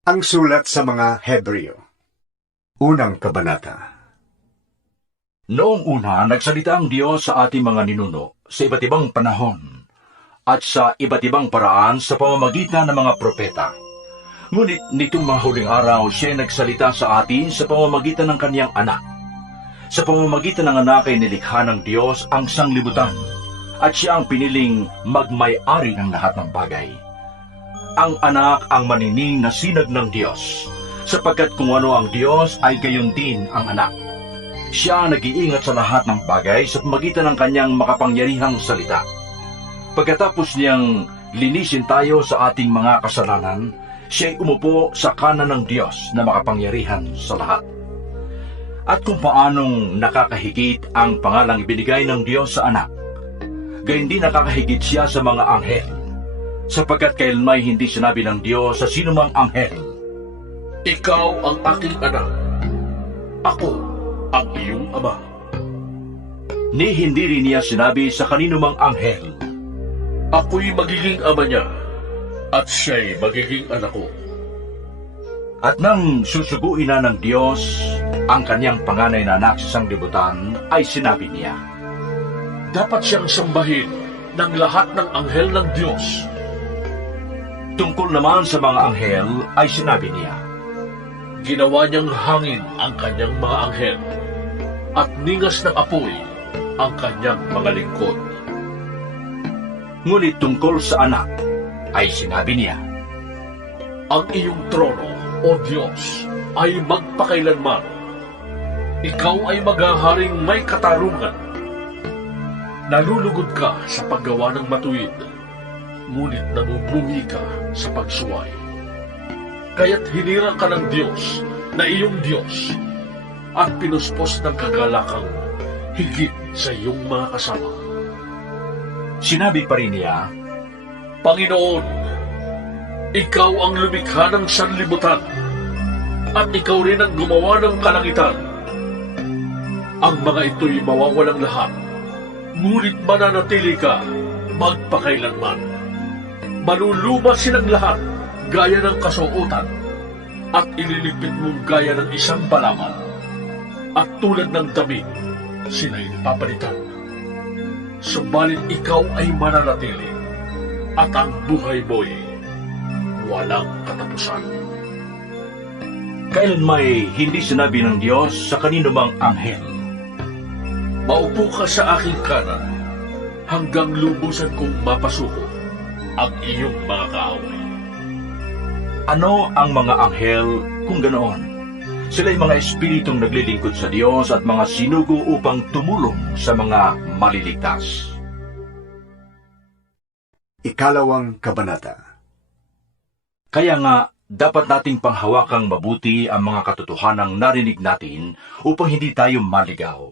Ang sulat sa mga Hebreo. Unang kabanata. Noong una, nagsalita ang Diyos sa ating mga ninuno sa iba't ibang panahon at sa iba't ibang paraan sa pamamagitan ng mga propeta. Ngunit nitong mga huling araw, siya ay nagsalita sa atin sa pamamagitan ng kanyang anak. Sa pamamagitan ng anak ay nilikha ng Diyos ang sanglibutan at siya ang piniling magmay-ari ng lahat ng bagay. Ang anak ang manining na sinag ng Diyos, sapagkat kung ano ang Diyos ay gayon din ang anak. Siya ang nag-iingat sa lahat ng bagay sa pamagitan ng kanyang makapangyarihang salita. Pagkatapos niyang linisin tayo sa ating mga kasalanan, siya ay umupo sa kanan ng Diyos na makapangyarihan sa lahat. At kung paanong nakakahigit ang pangalang ibinigay ng Diyos sa anak, gayon din nakakahigit siya sa mga anghel, sapagkat kailanmay hindi sinabi ng Diyos sa sinumang anghel, Ikaw ang aking anak, ako ang iyong ama. ni hindi rin niya sinabi sa kaninumang anghel, Ako'y magiging ama niya, at siya'y magiging anak ko. At nang susuguin na ng Diyos ang kanyang panganay na anak sa sanglibutan, ay sinabi niya, Dapat siyang sambahin ng lahat ng anghel ng Diyos. Tungkol naman sa mga anghel, ay sinabi niya, Ginawa niyang hangin ang kanyang mga anghel, at ningas ng apoy ang kanyang mga lingkod. ngunit tungkol sa anak, ay sinabi niya, Ang iyong trono, O Diyos, ay magpakailanman. Ikaw ay maghaharing may katarungan. Nalulugod ka sa paggawa ng matuwid, ngunit namumuhi ka sa pagsuway. Kaya't hinirang ka ng Diyos na iyong Diyos at pinuspos ng kagalakang higit sa iyong mga kasama. sinabi pa rin niya, Panginoon, ikaw ang lumikha ng sanlibutan at ikaw rin ang gumawa ng kalangitan. Ang mga ito'y mawawalang lahat, ngunit mananatili ka magpakailanman. Maluluma silang lahat gaya ng kasuotan at ililipit mong gaya ng isang balaman. At tulad ng damit, sila'y papalitan. Subalit ikaw ay mananatili at ang buhay mo'y walang katapusan. kailanmay hindi sinabi ng Diyos sa kaninumang anghel, Maupo ka sa aking kanan hanggang lubusan kong mapasuko ang iyong mga kaaway. ano ang mga anghel kung ganoon? Sila'y mga espiritong naglilingkod sa Diyos at mga sinugo upang tumulong sa mga maliligtas. Ikalawang kabanata. Kaya nga, dapat nating panghawakang mabuti ang mga katotohanang narinig natin upang hindi tayo maligaw.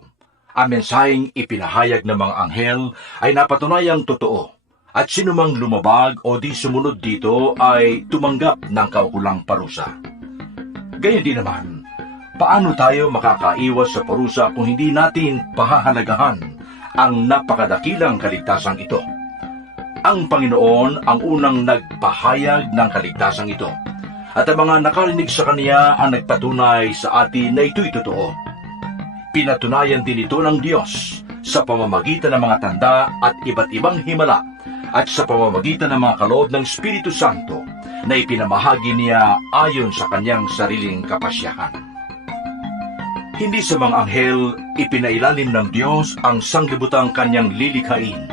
Ang mensaheng ipinahayag ng mga anghel ay napatunayang totoo, at sinumang lumabag o di sumunod dito ay tumanggap ng kaukulang parusa. Gayun din naman, paano tayo makakaiwas sa parusa kung hindi natin pahahalagahan ang napakadakilang kaligtasang ito? Ang Panginoon ang unang nagpahayag ng kaligtasang ito, at ang mga nakarinig sa Kanya ang nagpatunay sa atin na ito'y totoo. Pinatunayan din ito ng Diyos sa pamamagitan ng mga tanda at iba't ibang himala at sa pamamagitan ng mga kaloob ng Espiritu Santo na ipinamahagi niya ayon sa Kanyang sariling kapasyahan. Hindi sa mga anghel ipinailalim ng Diyos ang sanglibutang Kanyang lilikhain,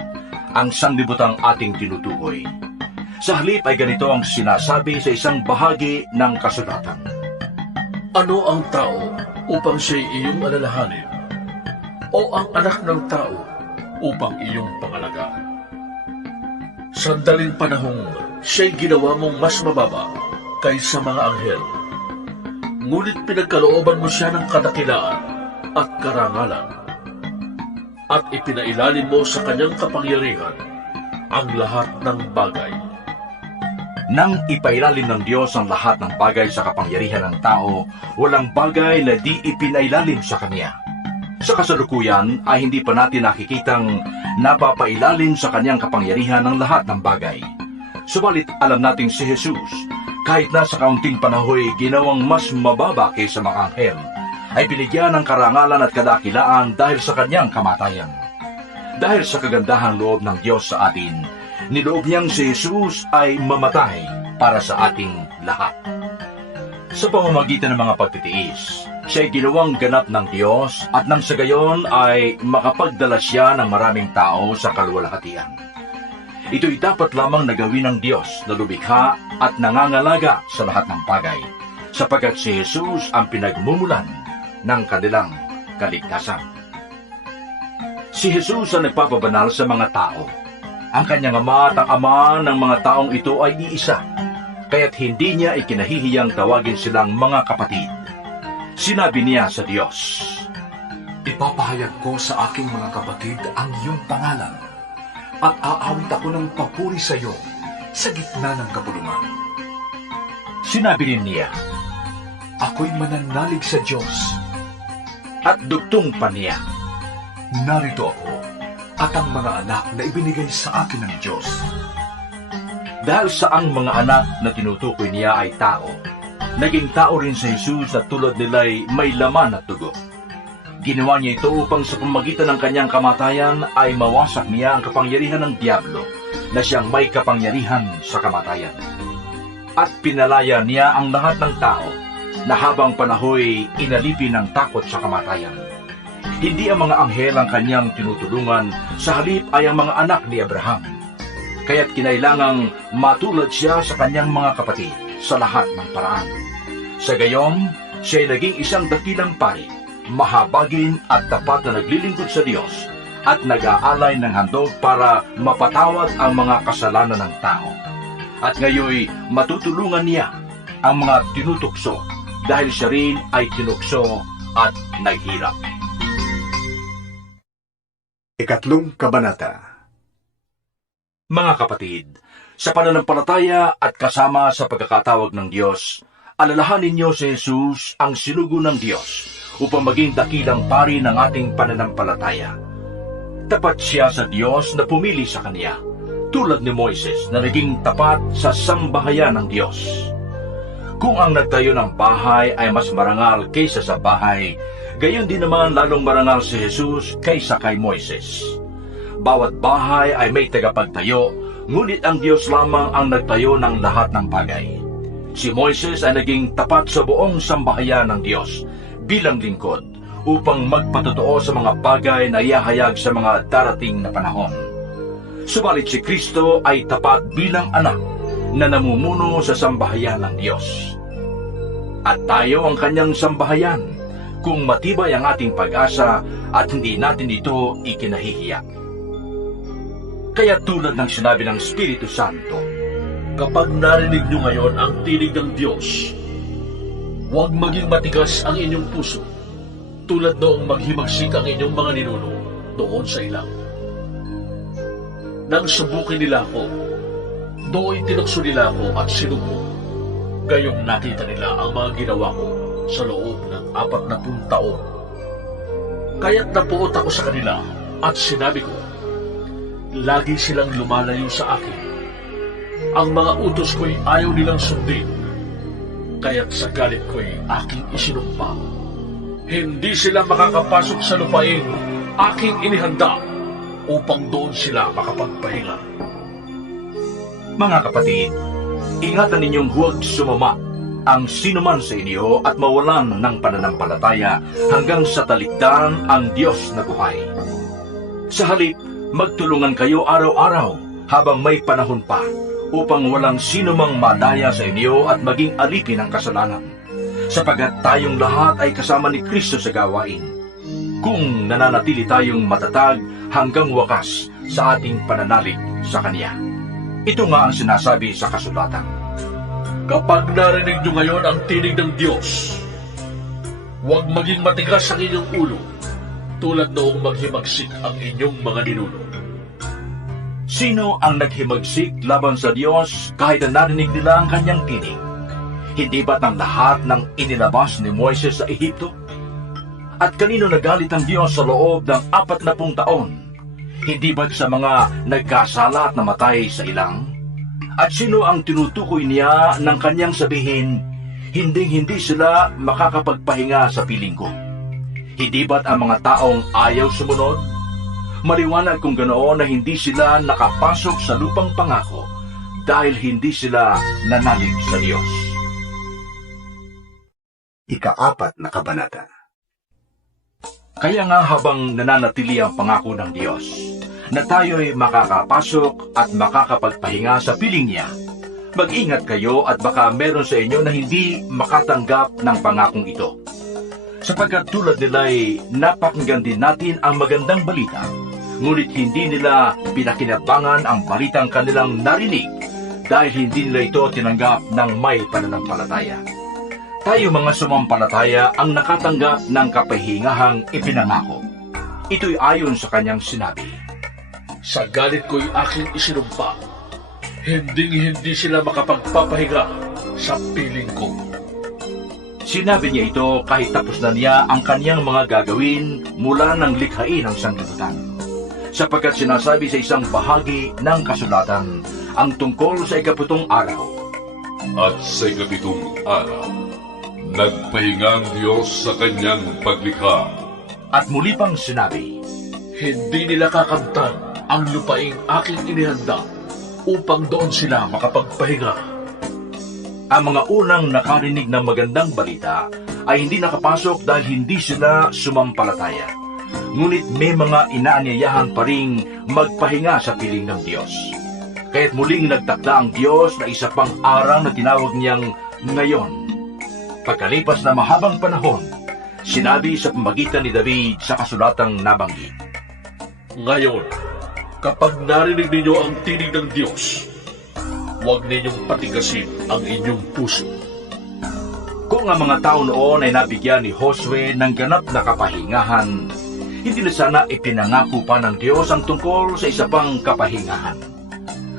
ang sanglibutang ating tinutukoy. Sa halip ay ganito ang sinasabi sa isang bahagi ng kasulatan. Ano ang tao upang siya'y iyong alalahanin? O ang anak ng tao upang iyong pangalagaan? Sandaling panahong siya'y ginawa mong mas mababa kaysa mga anghel. Ngunit pinagkalooban mo siya ng kadakilaan at karangalan. At ipinailalim mo sa kanyang kapangyarihan ang lahat ng bagay. Nang ipailalim ng Diyos ang lahat ng bagay sa kapangyarihan ng tao, walang bagay na di ipinailalim sa Kanya. Sa kasalukuyan ay hindi pa natin nakikitang napapailalim sa Kanyang kapangyarihan ng lahat ng bagay. Subalit alam nating si Jesus, kahit na sa kaunting panahoy ginawang mas mababa kaysa mga anghel, ay binigyan ng karangalan at kadakilaan dahil sa kanyang kamatayan. Dahil sa kagandahang loob ng Diyos sa atin, niloob niyang si Jesus ay mamatay para sa ating lahat. Sa pamamagitan ng mga pagtitiis, siya ay ginawang ganap ng Diyos at nang sa gayon ay makapagdala siya ng maraming tao sa kaluwalhatian. Ito'y dapat lamang na gawin ng Diyos na lumikha at nangangalaga sa lahat ng bagay, sapagkat si Jesus ang pinagmumulan ng kanilang kaligtasan. Si Jesus ang nagpapabanal sa mga tao. Ang kanyang ama at ang ama ng mga taong ito ay iisa, kaya't hindi niya ikinahihiyang tawagin silang mga kapatid. Sinabi niya sa Diyos, Ipapahayag ko sa aking mga kapatid ang iyong pangalan at aawit ako ng papuri sa iyo sa gitna ng kapulungan. Sinabi rin niya, Ako'y mananalig sa Diyos. at dugtong pa niya, Narito ako at ang mga anak na ibinigay sa akin ng Diyos. dahil sa ang mga anak na tinutukoy niya ay tao, naging tao rin si Jesus at tulad nila'y may laman at dugo. Ginawa niya ito upang sa pamagitan ng kanyang kamatayan ay mawasak niya ang kapangyarihan ng Diablo na siyang may kapangyarihan sa kamatayan. At pinalaya niya ang lahat ng tao na habang panahoy inalipin ng takot sa kamatayan. Hindi ang mga anghel ang kanyang tinutulungan, sa halip ay ang mga anak ni Abraham. Kaya't kinailangang matulad siya sa kanyang mga kapatid sa lahat ng paraan. Sa gayon, siya ay naging isang dakilang pari, mahabagin at tapat na naglilingkod sa Diyos at nag-aalay ng handog para mapatawad ang mga kasalanan ng tao. At ngayoy matutulungan niya ang mga tinutukso dahil siya rin ay tinukso at naghirap. Ikatlong kabanata. Mga kapatid, sa pananampalataya at kasama sa pagkakatawag ng Diyos, alalahanin niyo si Jesus ang sinugo ng Diyos upang maging dakilang pari ng ating pananampalataya. Tapat siya sa Diyos na pumili sa Kanya, tulad ni Moises na naging tapat sa sambahayan ng Diyos. Kung ang nagtayo ng bahay ay mas marangal kaysa sa bahay, gayon din naman lalong marangal si Jesus kaysa kay Moises. Bawat bahay ay may tagapagtayo, ngunit ang Diyos lamang ang nagtayo ng lahat ng bagay. Si Moises ay naging tapat sa buong sambahayan ng Diyos bilang lingkod upang magpatotoo sa mga bagay na iahayag sa mga darating na panahon. Subalit si Kristo ay tapat bilang anak na namumuno sa sambahayan ng Diyos. At tayo ang kanyang sambahayan kung matibay ang ating pag-asa at hindi natin ito ikinahihiya. Kaya tulad ng sinabi ng Espiritu Santo, Kapag narinig nyo ngayon ang tinig ng Diyos, huwag maging matigas ang inyong puso, tulad noong maghimagsik ang inyong mga ninuno doon sa ilang. Nang subukin nila ako, doon tinukso nila ako at sinubo. Gayong nakita nila ang mga ginawa ko sa loob ng 40 taon. Kaya't napuot ako sa kanila at sinabi ko, lagi silang lumalayo sa akin. Ang mga utos ko'y ayaw nilang sundin, kaya't sa galit ko'y aking isinumpa. Hindi sila makakapasok sa lupain aking inihanda upang doon sila makapagpahinga. mga kapatid, ingatan ninyong huwag sumama ang sinuman sa inyo at mawalan ng pananampalataya hanggang sa talikdan ang Diyos na buhay. Sa halip, magtulungan kayo araw-araw habang may panahon pa upang walang sinumang madaya sa inyo at maging alipin ng kasalanan, sapagat tayong lahat ay kasama ni Kristo sa gawain, kung nananatili tayong matatag hanggang wakas sa ating pananalig sa Kanya. Ito nga ang sinasabi sa kasulatan. Kapag narinig nyo ngayon ang tinig ng Diyos, huwag maging matigas ang inyong ulo, tulad noong maghimagsik ang inyong mga ninuno. Sino ang naghimagsik laban sa Diyos kahit na narinig nila ang kanyang tinig? Hindi ba't ang lahat ng inilabas ni Moises sa Ehipto? At kanino nagalit ang Diyos sa loob ng 40 taon? Hindi ba't sa mga nagkasala at namatay sa ilang? At sino ang tinutukoy niya ng kanyang sabihin, hindi sila makakapagpahinga sa piling ko? Hindi ba't ang mga taong ayaw sumunod? Maliwanag kung ganoon na hindi sila nakapasok sa lupang pangako dahil hindi sila nanalig sa Diyos. Ika-4 na kabanata. Kaya nga habang nananatili ang pangako ng Diyos, na tayo'y makakapasok at makakapagpahinga sa piling niya, mag-ingat kayo at baka meron sa inyo na hindi makatanggap ng pangakong ito. Sapagkat tulad nila'y napakinggan din natin ang magandang balita, ngunit hindi nila pinakinabangan ang balitang kanilang narinig dahil hindi nila ito tinanggap ng may pananampalataya. Tayo mga sumampalataya ang nakatanggap ng kapahingahang ipinangako. Ito'y ayon sa kanyang sinabi, Sa galit ko'y aking isinumpa, hindi sila makapagpapahinga sa piling ko. Sinabi niya ito kahit tapos na niya ang kanyang mga gagawin mula ng likhain ng sanglibutan. Sapagkat sinasabi sa isang bahagi ng kasulatan ang tungkol sa 7 araw. At sa 7 araw, nagpahinga ang Diyos sa kanyang paglikha. At muli pang sinabi, Hindi nila kakamtan ang lupaing aking inihanda upang doon sila makapagpahinga. ang mga unang nakarinig ng magandang balita ay hindi nakapasok dahil hindi sila sumampalataya. Ngunit may mga inaanyayahan pa ring magpahinga sa piling ng Diyos. Kaya't muling nagtakda ang Diyos na isa pang araw na tinawag niyang ngayon. Pagkalipas na mahabang panahon, sinabi sa pamagitan ni David sa kasulatang nabanggit, Ngayon, kapag narinig ninyo ang tinig ng Diyos, huwag ninyong patigasin ang inyong puso. Kung ang mga tao noon ay nabigyan ni Josue ng ganap na kapahingahan, hindi na sana ipinangako pa ng Diyos ang tungkol sa isa pang kapahingahan.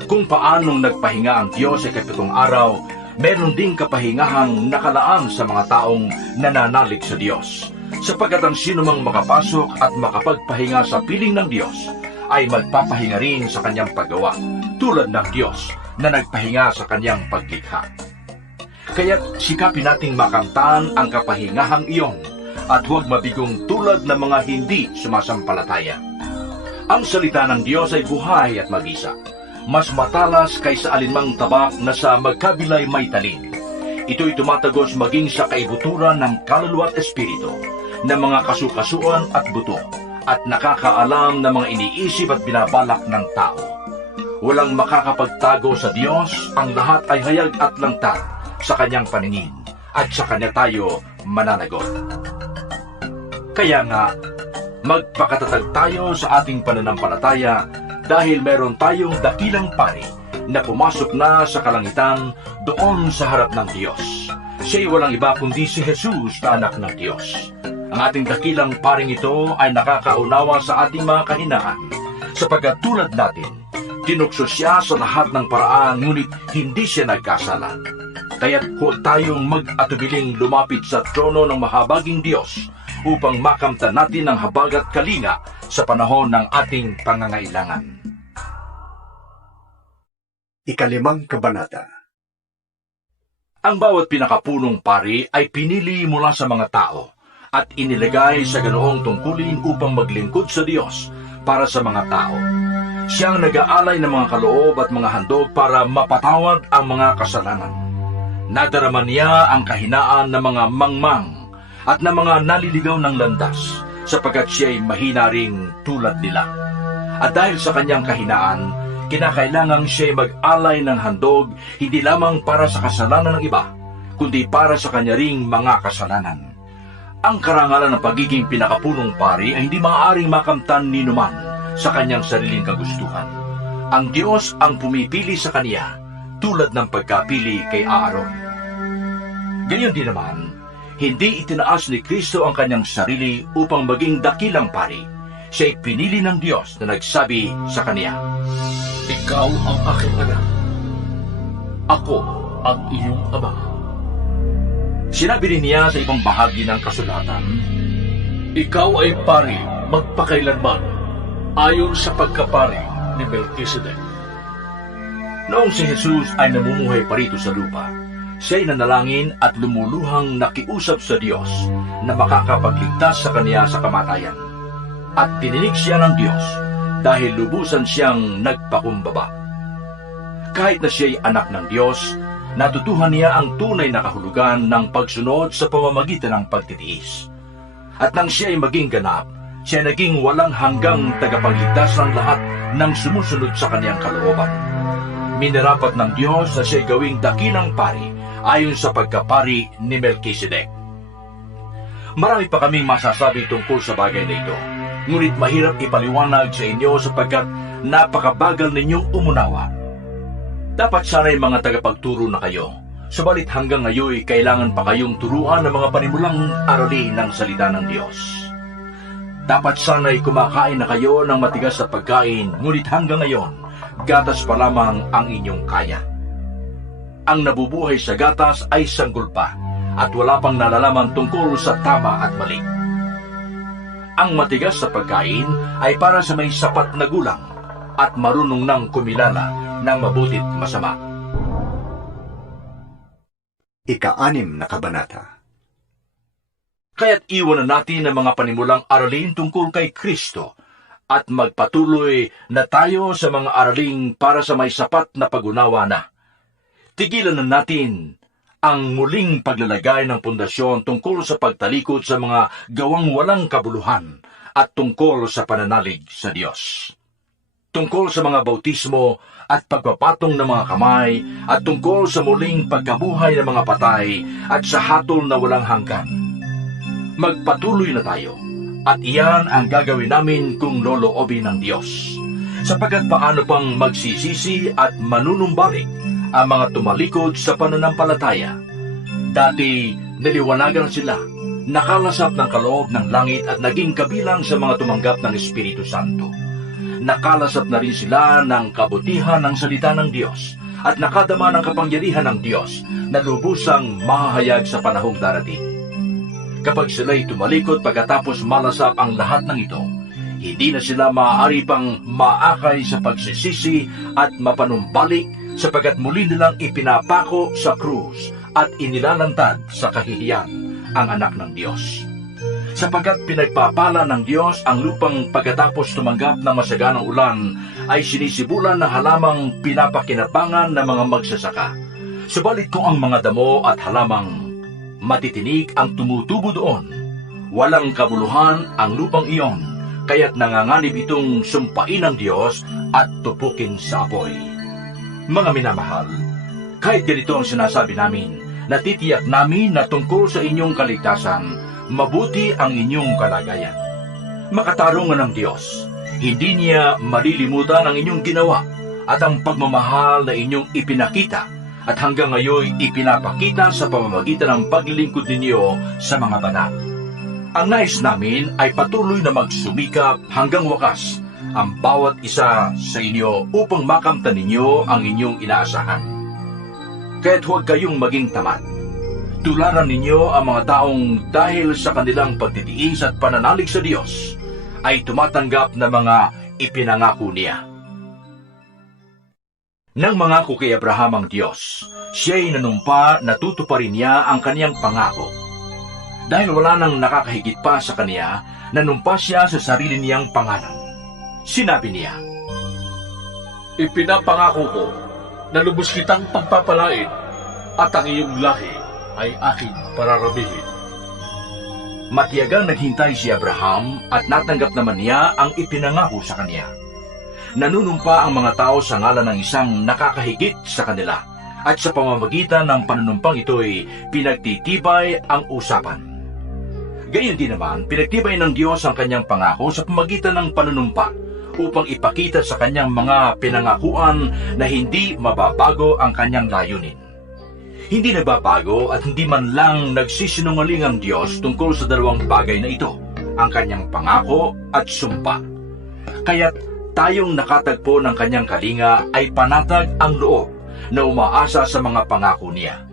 Kung paanong nagpahinga ang Diyos sa 7 araw, meron ding kapahingahang nakalaan sa mga taong nananalig sa Diyos, sapagkat ang sinumang makapasok at makapagpahinga sa piling ng Diyos ay magpapahinga rin sa kanyang paggawa, tulad ng Diyos na nagpahinga sa kanyang paglikha. Kaya't sikapin nating makamtan ang kapahingahang iyon at huwag mabigong tulad ng mga hindi sumasampalataya. Ang salita ng Diyos ay buhay at mabisa, mas matalas kaysa alinmang tabak na sa magkabilay may talin. Ito'y tumatagos maging sa kaibuturan ng kaluluwa at espiritu, ng mga kasukasuan at buto, at nakakaalam ng mga iniisip at binabalak ng tao. Walang makakapagtago sa Diyos, ang lahat ay hayag at langtat sa kanyang paningin, at sa kanya tayo mananagot. Kaya nga, magpakatatag tayo sa ating pananampalataya dahil meron tayong dakilang pari na pumasok na sa kalangitan doon sa harap ng Diyos. Siya'y walang iba kundi si Jesus na anak ng Diyos. Ang ating dakilang paring ito ay nakakaunawa sa ating mga kahinaan, sapagkat tulad natin, tinukso siya sa lahat ng paraan ngunit hindi siya nagkasala. Kaya't huwag tayong mag-atubiling lumapit sa trono ng mahabaging Diyos upang makamtan natin ang habag at kalinga sa panahon ng ating pangangailangan. 5 kabanata. Ang bawat pinakapunong pari ay pinili mula sa mga tao at inilagay sa ganoong tungkulin upang maglingkod sa Diyos para sa mga tao. Siyang nag-aalay ng mga kaloob at mga handog para mapatawad ang mga kasalanan. Nadarama niya ang kahinaan ng mga mangmang at ng mga naliligaw ng landas, sapagkat siya'y mahina ring tulad nila. At dahil sa kanyang kahinaan, kinakailangang siya'y mag-alay ng handog hindi lamang para sa kasalanan ng iba, kundi para sa kanya ring mga kasalanan. Ang karangalan ng pagiging pinakapunong pari ay hindi maaaring makamtan ni numan sa kanyang sariling kagustuhan. Ang Diyos ang pumipili sa kaniya, tulad ng pagkapili kay Aaron. Gayon din naman, hindi itinaas ni Kristo ang kanyang sarili upang maging dakilang pari. Siya'y pinili ng Diyos na nagsabi sa kaniya, Ikaw ang aking anak. Ako ang iyong ama. Sinabi rin niya sa ibang bahagi ng kasulatan, Ikaw ay pari magpakailanman, ayon sa pagkapari ni Melchizedek. Noong si Jesus ay namumuhay pa rito sa lupa, siya'y nanalangin at lumuluhang nakiusap sa Diyos na makakapagligtas sa kanya sa kamatayan. At tininig siya ng Diyos dahil lubusan siyang nagpakumbaba. Kahit na siya'y anak ng Diyos, natutuhan niya ang tunay na kahulugan ng pagsunod sa pamamagitan ng pagtitiis. At nang siya'y maging ganap, siya naging walang hanggang tagapagligtas ng lahat ng sumusunod sa kaniyang kalooban. Minarapat ng Diyos na siya'y gawing dakilang pari ayon sa pagkapari ni Melchizedek. Marami pa kaming masasabi tungkol sa bagay na ito, ngunit mahirap ipaliwanag sa inyo sapagkat napakabagal ninyong umunawa. Dapat sana'y mga tagapagturo na kayo, subalit hanggang ngayon kailangan pa kayong turuan ng mga panimulang aralin ng salita ng Diyos. Dapat sana'y kumakain na kayo ng matigas na pagkain, ngunit hanggang ngayon, gatas pa lamang ang inyong kaya. Ang nabubuhay sa gatas ay sanggol pa, at wala pang nalalaman tungkol sa tama at mali. Ang matigas na pagkain ay para sa may sapat na gulang, at marunong nang kumilala ng mabuti't masama. Ika-6 na kabanata. Kaya't iwanan natin ang mga panimulang aralin tungkol kay Kristo at magpatuloy na tayo sa mga araling para sa may sapat na pag-unawa na. Tigilan na natin ang muling paglalagay ng pundasyon tungkol sa pagtalikod sa mga gawang walang kabuluhan at tungkol sa pananalig sa Diyos. Tungkol sa mga bautismo at pagpapatong ng mga kamay at tungkol sa muling pagkabuhay ng mga patay at sa hatol na walang hanggan. Magpatuloy na tayo, at iyan ang gagawin namin kung loloobin ng Diyos. Sapagkat paano pang magsisisi at manunumbalik ang mga tumalikod sa pananampalataya. Dati, naliwanagan sila, nakalasap ng kaloob ng langit at naging kabilang sa mga tumanggap ng Espiritu Santo. Nakalasap na rin sila ng kabutihan ng salita ng Diyos at nakadama ng kapangyarihan ng Diyos na lubusang mahahayag sa panahong darating. Kapag sila'y tumalikod pagkatapos malasap ang lahat ng ito, hindi na sila maaari pang maakay sa pagsisisi at mapanumbalik sapagkat muli nilang ipinapako sa krus at inilalantad sa kahihiyan ang anak ng Diyos. Sapagkat pinagpapala ng Diyos ang lupang pagkatapos tumanggap ng masaganang ulan ay sinisibulan ng halamang pinapakinabangan ng mga magsasaka. Subalit kung ang mga damo at halamang matitinig ang tumutubo doon, walang kabuluhan ang lupang iyon, kaya't nanganganib itong sumpain ng Diyos at tupukin sa apoy. Mga minamahal, kahit ganito ang sinasabi namin, natitiyak namin na tungkol sa inyong kaligtasan, mabuti ang inyong kalagayan. Makatarungan ng Diyos, hindi niya malilimutan ang inyong ginawa at ang pagmamahal na inyong ipinakita at hanggang ngayon ipinapakita sa pamamagitan ng paglilingkod ninyo sa mga banal. Ang nais namin ay patuloy na magsumikap hanggang wakas ang bawat isa sa inyo upang makamtan ninyo ang inyong inaasahan. Kaya't huwag kayong maging tamad. Tularan ninyo ang mga taong dahil sa kanilang pagtitiis at pananalig sa Diyos ay tumatanggap ng mga ipinangako niya. Nang mangako kay Abraham ang Diyos, siya'y nanumpa na tutuparin niya ang kaniyang pangako. Dahil wala nang nakakahigit pa sa kaniya, nanumpa siya sa sarili niyang pangalan. Sinabi niya, Ipinapangako ko na lubos kitang pagpapalain at ang iyong lahi ay aking pararamihin. Matiyagang naghintay si Abraham at natanggap naman niya ang ipinangako sa kaniya. Nanunumpa ang mga tao sa ngalan ng isang nakakahigit sa kanila, at sa pamamagitan ng panunumpang ito'y pinagtitibay ang usapan. Gayon din naman, pinagtibay ng Diyos ang kanyang pangako sa pamamagitan ng panunumpa upang ipakita sa kanyang mga pinangakuan na hindi mababago ang kanyang layunin. Hindi nagbabago at hindi man lang nagsisinungaling ang Diyos tungkol sa dalawang bagay na ito, ang kanyang pangako at sumpa. Kaya't tayong nakatagpo ng kanyang kalinga ay panatag ang loob na umaasa sa mga pangako niya.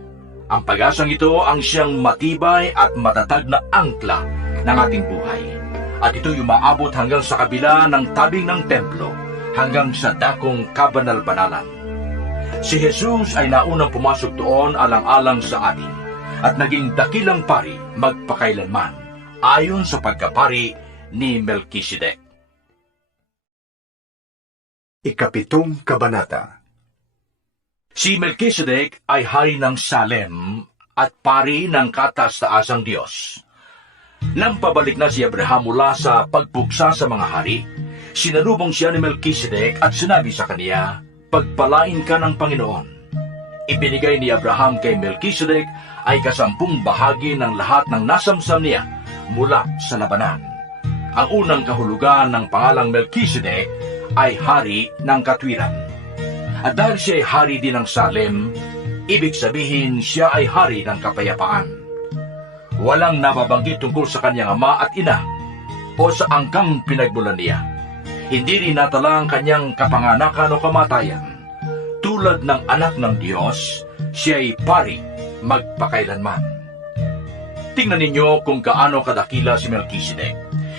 Ang pag-asang ito ang siyang matibay at matatag na angkla ng ating buhay. At ito'y umaabot hanggang sa kabila ng tabing ng templo, hanggang sa dakong kabanal-banalan. Si Jesus ay naunang pumasok doon alang-alang sa atin at naging dakilang pari magpakailanman ayon sa pagkapari ni Melkisedek. Ikapitong kabanata. Si Melkisedek ay hari ng Salem at pari ng kataas-taasang Diyos. Nang pabalik na si Abraham mula sa pagpuksa sa mga hari, sinalubong siya ni Melkisedek at sinabi sa kaniya, "Pagpalain ka ng Panginoon." Ibinigay ni Abraham kay Melkisedek ay 10 bahagi ng lahat ng nasamsam niya mula sa labanan. Ang unang kahulugan ng pangalang Melkisedek ay hari ng katwiran. At dahil siya ay hari din ng Salem, ibig sabihin siya ay hari ng kapayapaan. Walang nababanggit tungkol sa kanyang ama at ina o sa angkang pinagmulan niya. Hindi rin natala ang kanyang kapanganakan o kamatayan. Tulad ng anak ng Diyos, siya ay pari magpakailanman. Tingnan ninyo kung kaano kadakila si Melkisedek.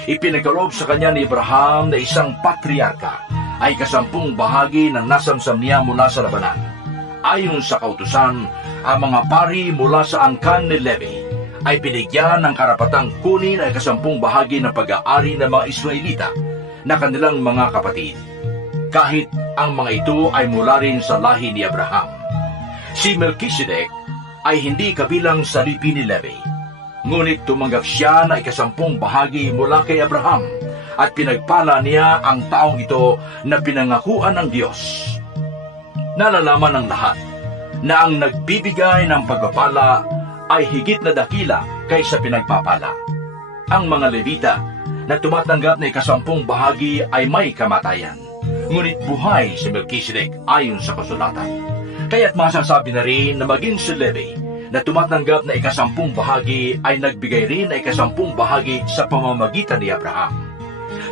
Ipinagkaloob sa kanya ni Abraham na isang patriarka ay 10 bahagi ng nasamsam niya mula sa labanan. Ayon sa kautusan, ang mga pari mula sa angkan ni Levi ay binigyan ng karapatang kunin ay 10 bahagi ng pag-aari ng mga Israelita na kanilang mga kapatid, kahit ang mga ito ay mula rin sa lahi ni Abraham. Si Melkisedek ay hindi kabilang sa lipi ni Levi, ngunit tumanggap siya na 10 bahagi mula kay Abraham at pinagpala niya ang taong ito na pinangakuan ng Diyos. Nalalaman ng lahat na ang nagbibigay ng pagpapala ay higit na dakila kaysa pinagpapala. Ang mga Levita na tumatanggap na 10 bahagi ay may kamatayan, ngunit buhay si Melkisedek ayon sa kasulatan. Kaya't masasabi na rin na maging si Levi na tumatanggap na 10 bahagi ay nagbigay rin na 10 bahagi sa pamamagitan ni Abraham,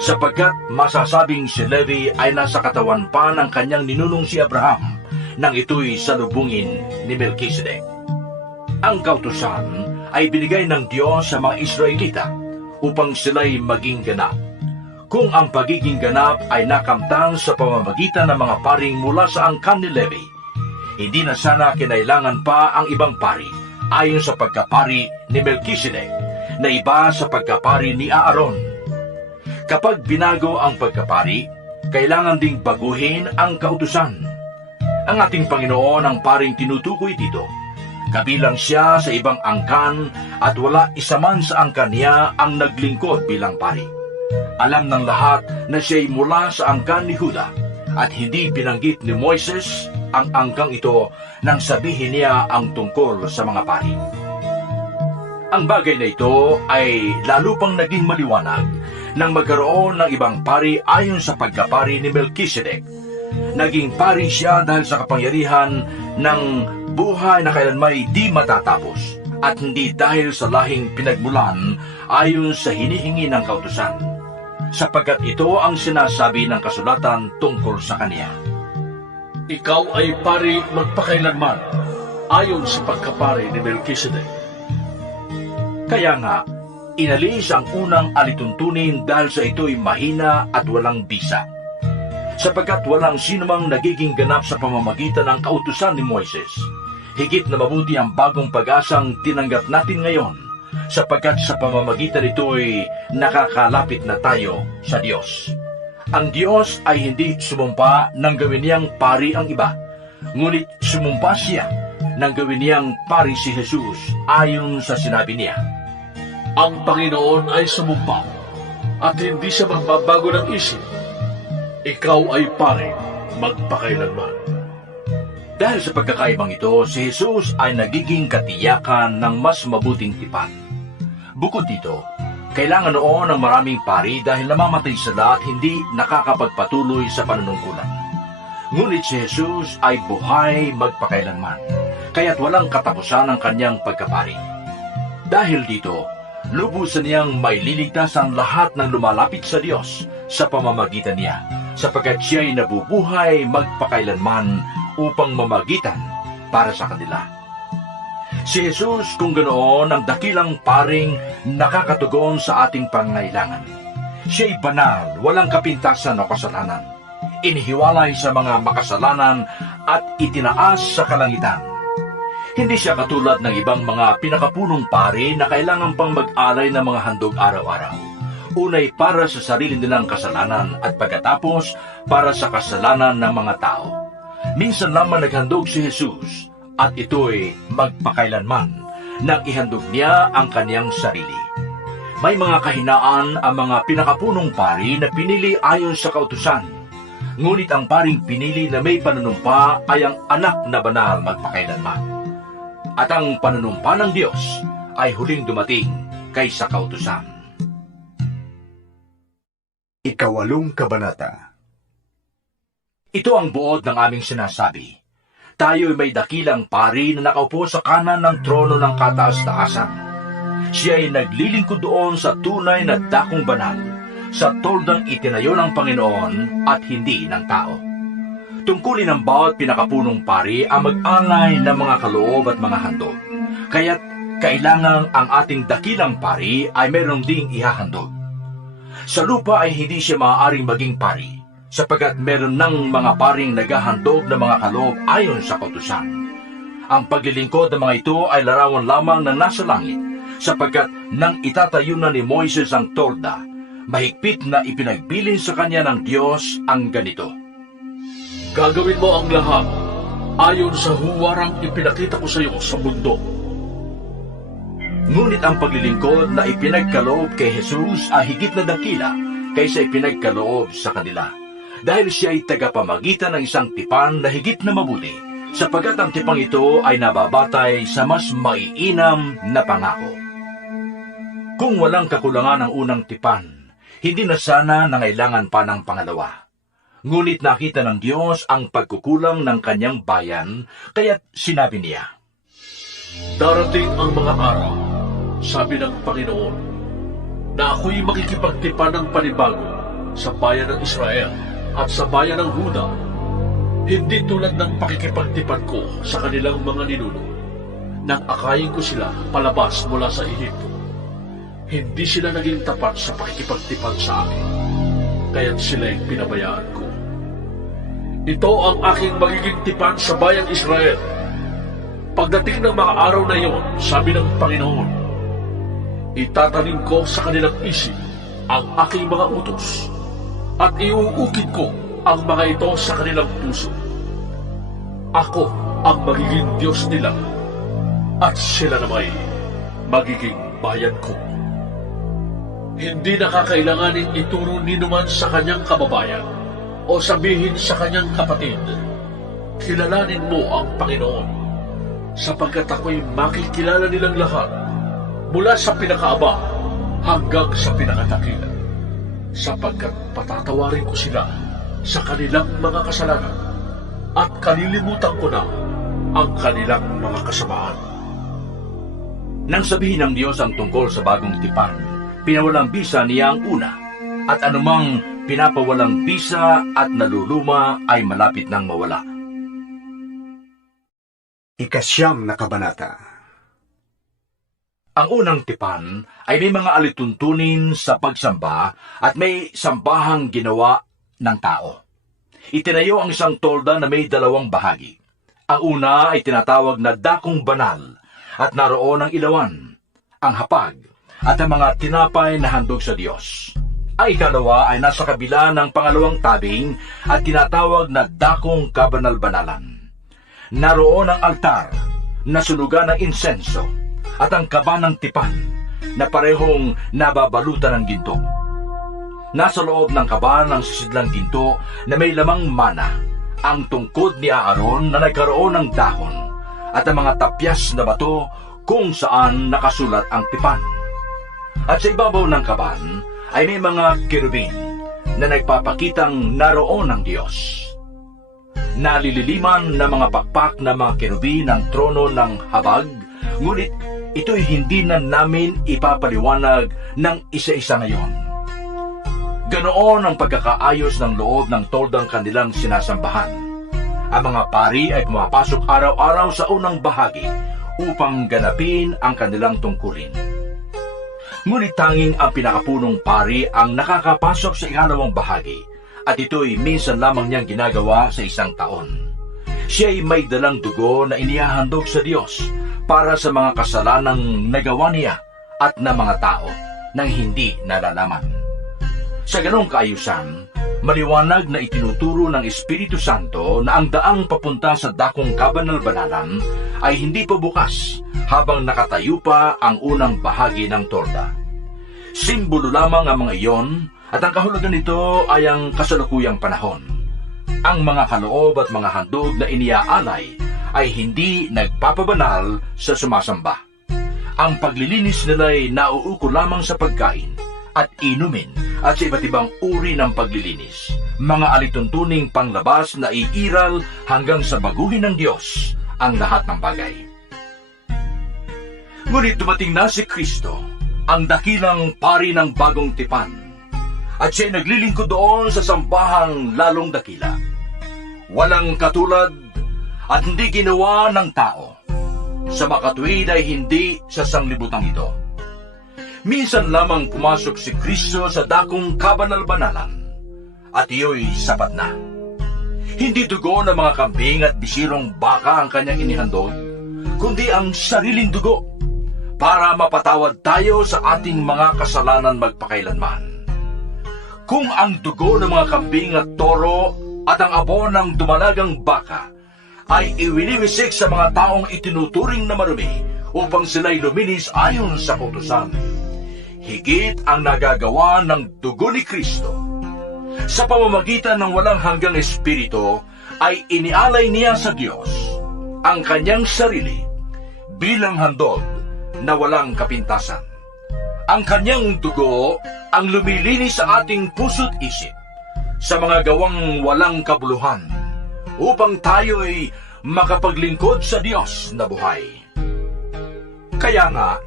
sapagkat masasabing si Levi ay nasa katawan pa ng kanyang ninunong si Abraham nang ito'y salubungin ni Melkisedek. Ang kautusan ay binigay ng Diyos sa mga Israelita upang sila'y maging ganap. Kung ang pagiging ganap ay nakamtan sa pamamagitan ng mga paring mula sa angkan ni Levi, hindi na sana kinailangan pa ang ibang pari ayon sa pagkapari ni Melkisedek na iba sa pagkapari ni Aaron. Kapag binago ang pagkapari, kailangan ding baguhin ang kautusan. Ang ating Panginoon ang paring tinutukoy dito. Kabilang siya sa ibang angkan at wala isa man sa angkan niya ang naglingkod bilang pari. Alam ng lahat na siya'y mula sa angkan ni Juda at hindi binanggit ni Moises ang angkang ito nang sabihin niya ang tungkol sa mga pari. Ang bagay na ito ay lalo pang naging maliwanag nang magkaroon ng ibang pari ayon sa pagkapari ni Melkisedek. Naging pari siya dahil sa kapangyarihan ng buhay na kailanmay di matatapos at hindi dahil sa lahing pinagmulan ayon sa hinihingi ng kautusan, sapagkat ito ang sinasabi ng kasulatan tungkol sa kaniya. Ikaw ay pari magpakailanman ayon sa pagkapari ni Melkisedek. Kaya nga, inalis ang unang alituntunin dahil sa ito'y mahina at walang bisa, sapagkat walang sinumang nagiging ganap sa pamamagitan ng kautusan ni Moises. Higit na mabuti ang bagong pag-asang tinanggap natin ngayon, sapagkat sa pamamagitan nito'y nakakalapit na tayo sa Diyos. Ang Diyos ay hindi sumumpa nang gawin niyang pari ang iba, ngunit sumumpa siya nang gawin niyang pari si Jesus ayon sa sinabi niya. Ang Panginoon ay sumumpa at hindi siya magbabago ng isip. Ikaw ay pari magpakailanman. Dahil sa pagkakaibang ito, si Jesus ay nagiging katiyakan ng mas mabuting tipan. Bukod dito, kailangan noon ng maraming pari dahil namamatay sila at hindi nakakapagpatuloy sa panunungkulan. Ngunit si Jesus ay buhay magpakailanman, kaya't walang katapusan ang kanyang pagkapari. Dahil dito, lubusan niyang maililigtas ang lahat ng lumalapit sa Diyos sa pamamagitan niya, sapagkat siya'y nabubuhay magpakailanman upang mamagitan para sa kanila. Si Jesus kung ganoon ang dakilang paring nakakatugon sa ating pangangailangan. Siya'y banal, walang kapintasan o kasalanan. inihiwalay sa mga makasalanan at itinaas sa kalangitan. Hindi siya katulad ng ibang mga pinakapunong pari na kailangan pang mag-alay ng mga handog araw-araw. Unay para sa sarili nilang kasalanan at pagkatapos para sa kasalanan ng mga tao. Minsan lamang naghandog si Jesus at ito'y magpakailanman nang ihandog niya ang kaniyang sarili. May mga kahinaan ang mga pinakapunong pari na pinili ayon sa kautusan. Ngunit ang paring pinili na may panunumpa ay ang anak na banal magpakailanman. At ang panunumpa ng Diyos ay huling dumating kaysa kautusan. Ikawalong kabanata. Ito ang buod ng aming sinasabi. Tayo'y may dakilang pari na nakaupo sa kanan ng trono ng kataas-taasan. Siya ay naglilingkod doon sa tunay na dakong banal, sa toldang itinayo ng Panginoon at hindi ng tao. Tungkulin ng bawat pinakapunong pari ang mag-alay ng mga kaloob at mga handog. Kaya't kailangang ang ating dakilang pari ay meron ding ihahandog. Sa lupa ay hindi siya maaaring maging pari, sapagkat meron ng mga paring naghahandog ng mga kaloob ayon sa kautusan. Ang paglilingkod ng mga ito ay larawan lamang na nasa langit, sapagkat nang itatayo na ni Moises ang tolda, mahigpit na ipinagbilin sa kanya ng Diyos ang ganito. Gagawin mo ang lahat ayon sa huwarang ipinakita ko sa iyo sa mundo. Ngunit ang paglilingkod na ipinagkaloob kay Jesus ay higit na dakila kaysa ipinagkaloob sa kanila, dahil siya ay tagapamagitan ng isang tipan na higit na mabuti, sapagkat ang tipang ito ay nababatay sa mas maiinam na pangako. Kung walang kakulangan ang unang tipan, hindi na sana nangailangan pa ng pangalawa. Ngunit nakita ng Diyos ang pagkukulang ng kanyang bayan, kaya't sinabi niya, Darating ang mga araw, sabi ng Panginoon, na ako'y makikipagtipan ng panibago sa bayan ng Israel at sa bayan ng Huda, hindi tulad ng pakikipagtipan ko sa kanilang mga ninuno, nang akayin ko sila palabas mula sa Ehipto. Hindi sila naging tapat sa pakikipagtipan sa akin, kaya't sila'y pinabayaan ko. Ito ang aking magiging tipan sa bayang Israel. Pagdating ng mga araw na iyon, sabi ng Panginoon, itatanim ko sa kanilang isip ang aking mga utos, at iuukit ko ang mga ito sa kanilang puso. Ako ang magiging Diyos nila, at sila naman magiging bayan ko. Hindi nakakailanganin ituro ni numan sa kanyang kababayan o sabihin sa kanyang kapatid, kilalanin mo ang Panginoon, sapagkat ako'y makikilala nilang lahat mula sa pinakaaba hanggang sa pinakatakila, sapagkat patatawarin ko sila sa kanilang mga kasalanan at kalilimutan ko na ang kanilang mga kasamaan. nang sabihin ng Diyos ang tungkol sa bagong tipan, pinawalang bisa niya ang una, at anumang pinapawalang bisa at naluluma ay malapit nang mawala. Ikasyam na kabanata. Ang unang tipan ay may mga alituntunin sa pagsamba at may sambahang ginawa ng tao. Itinayo ang isang tolda na may dalawang bahagi. Ang una ay tinatawag na dakong banal at naroon ang ilawan, ang hapag at ang mga tinapay na handog sa Diyos. Ang ikalawa ay nasa kabila ng pangalawang tabing at tinatawag na dakong kabanal-banalan. Naroon ang altar na sunugan ng insenso at ang kaba ng tipan na parehong nababalutan ng ginto. Nasa loob ng kaba ng sisidlang ginto na may lamang mana ang tungkod ni Aaron na nagkaroon ng dahon at ang mga tapyas na bato kung saan nakasulat ang tipan. At sa ibabaw ng kaban ay may mga kerubin na nagpapakitang naroon ang Diyos. Nalililiman na mga pakpak na mga kerubin ang trono ng habag, ngunit ito'y hindi na namin ipapaliwanag ng isa-isa ngayon. Ganoon ang pagkakaayos ng loob ng toldang kanilang sinasambahan. Ang mga pari ay pumapasok araw-araw sa unang bahagi upang ganapin ang kanilang tungkulin. Ngunit tanging ang pinakapunong pari ang nakakapasok sa ikalawang bahagi at ito'y minsan lamang niyang ginagawa sa isang taon. Siya'y may dalang dugo na inihahandog sa Diyos para sa mga kasalanang nagawa niya at na mga tao nang hindi nalalaman. Sa ganong kaayusan, maliwanag na itinuturo ng Espiritu Santo na ang daang papunta sa dakong kabanal-banalan ay hindi pa bukas habang nakatayo pa ang unang bahagi ng torda. Simbolo lamang ang mga iyon at ang kahulugan nito ay ang kasalukuyang panahon. Ang mga kaloob at mga handog na iniaalay ay hindi nagpapabanal sa sumasamba. Ang paglilinis nila'y nauuko lamang sa pagkain at inumin at sa iba't ibang uri ng paglilinis. Mga alituntuning panglabas na iiral hanggang sa baguhin ng Diyos ang lahat ng bagay. Ngunit dumating na si Kristo, ang dakilang pari ng bagong tipan, at siya'y naglilingkod doon sa sambahang lalong dakila. Walang katulad at hindi ginawa ng tao. Sa makatuwid ay hindi sa sanglibutang ito. Minsan lamang pumasok si Kristo sa dakong kabanal-banalan, at iyo'y sapat na. Hindi dugo ng mga kambing at bisirong baka ang kanyang inihandog, kundi ang sariling dugo, para mapatawad tayo sa ating mga kasalanan magpakailanman. Kung ang dugo ng mga kambing at toro at ang abo ng dumalagang baka ay iwiniwisik sa mga taong itinuturing na marumi upang sila'y luminis ayon sa kautusan, higit ang nagagawa ng dugo ni Kristo. Sa pamamagitan ng walang hanggang espiritu ay inialay niya sa Diyos ang kanyang sarili bilang handog na walang kapintasan. Ang kanyang dugo ang lumilinis sa ating puso't isip sa mga gawang walang kabuluhan upang tayo'y makapaglingkod sa Diyos na buhay. Kaya nga,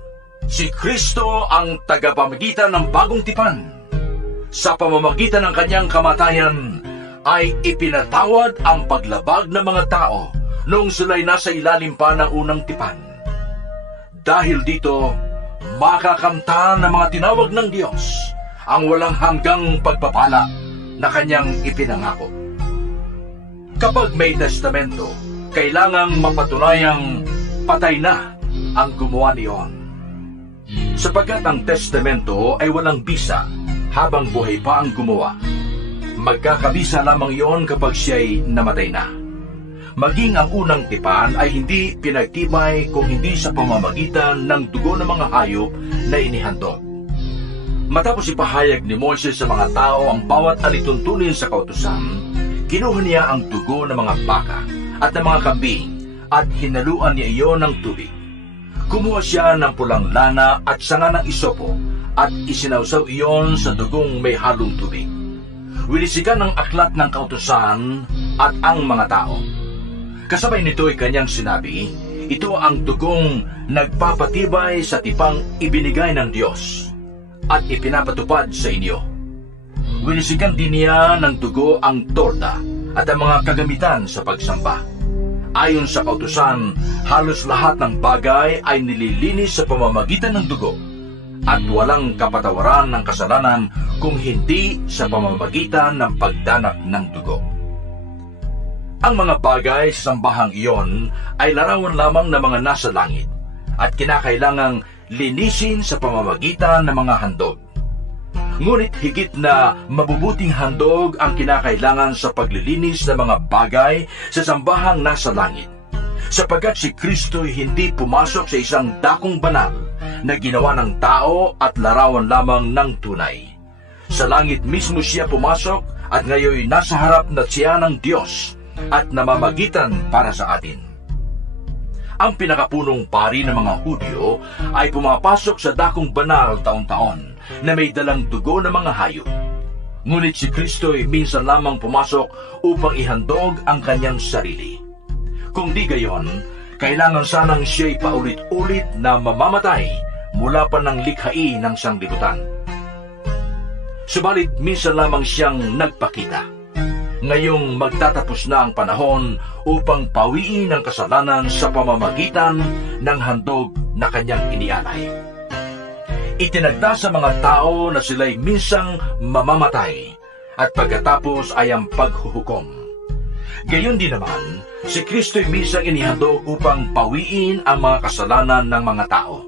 si Kristo ang tagapamagitan ng bagong tipan. Sa pamamagitan ng kanyang kamatayan ay ipinatawad ang paglabag ng mga tao noong sila'y nasa ilalim pa ng unang tipan. Dahil dito, makakamta ng mga tinawag ng Diyos ang walang hanggang pagpapala na kanyang ipinangako. Kapag may testamento, kailangang mapatunayang patay na ang gumawa niyon. Sapagkat ang testamento ay walang bisa habang buhay pa ang gumawa. Magkakabisa lamang iyon kapag siya'y namatay na. Maging ang unang tipan ay hindi pinagtibay kung hindi sa pamamagitan ng dugo ng mga hayop na inihandog. Matapos ipahayag ni Moises sa mga tao ang bawat alituntunin sa kautusan, kinuha niya ang dugo ng mga baka at ng mga kambing at hinaluan niya iyon ng tubig. Kumuha siya ng pulang lana at sanga ng isopo at isinawsaw iyon sa dugong may halong tubig. Winisikan ng aklat ng kautusan at ang mga tao. Kasabay nito ay kanyang sinabi, ito ang dugong nagpapatibay sa tipang ibinigay ng Diyos at ipinapatupad sa inyo. Winisikan din niya ng dugo ang torta at ang mga kagamitan sa pagsamba. Ayon sa kautusan, halos lahat ng bagay ay nililinis sa pamamagitan ng dugo at walang kapatawaran ng kasalanan kung hindi sa pamamagitan ng pagdanak ng dugo. Ang mga bagay sa sambahang iyon ay larawan lamang ng mga nasa langit at kinakailangang linisin sa pamamagitan ng mga handog. Ngunit higit na mabubuting handog ang kinakailangan sa paglilinis ng mga bagay sa sambahang nasa langit, sapagkat si Kristo'y hindi pumasok sa isang dakong banal na ginawa ng tao at larawan lamang ng tunay. Sa langit mismo siya pumasok at ngayon nasa harap na siya ng Diyos at namamagitan para sa atin. Ang pinakapunong pari ng mga Hudyo ay pumapasok sa dakong banal taon-taon na may dalang dugo ng mga hayop. Ngunit si Kristo'y minsan lamang pumasok upang ihandog ang kanyang sarili. Kung di gayon, kailangan sanang siya'y paulit-ulit na mamamatay mula pa ng likhain ng sanglibutan. Subalit minsan lamang siyang nagpakita. Ngayong magtatapos na ang panahon upang pawiin ang kasalanan sa pamamagitan ng handog na kanyang inialay. Itinagda sa mga tao na sila'y minsang mamamatay at pagkatapos ay ang paghuhukom. Gayon din naman, si Kristo'y minsan inihandog upang pawiin ang mga kasalanan ng mga tao.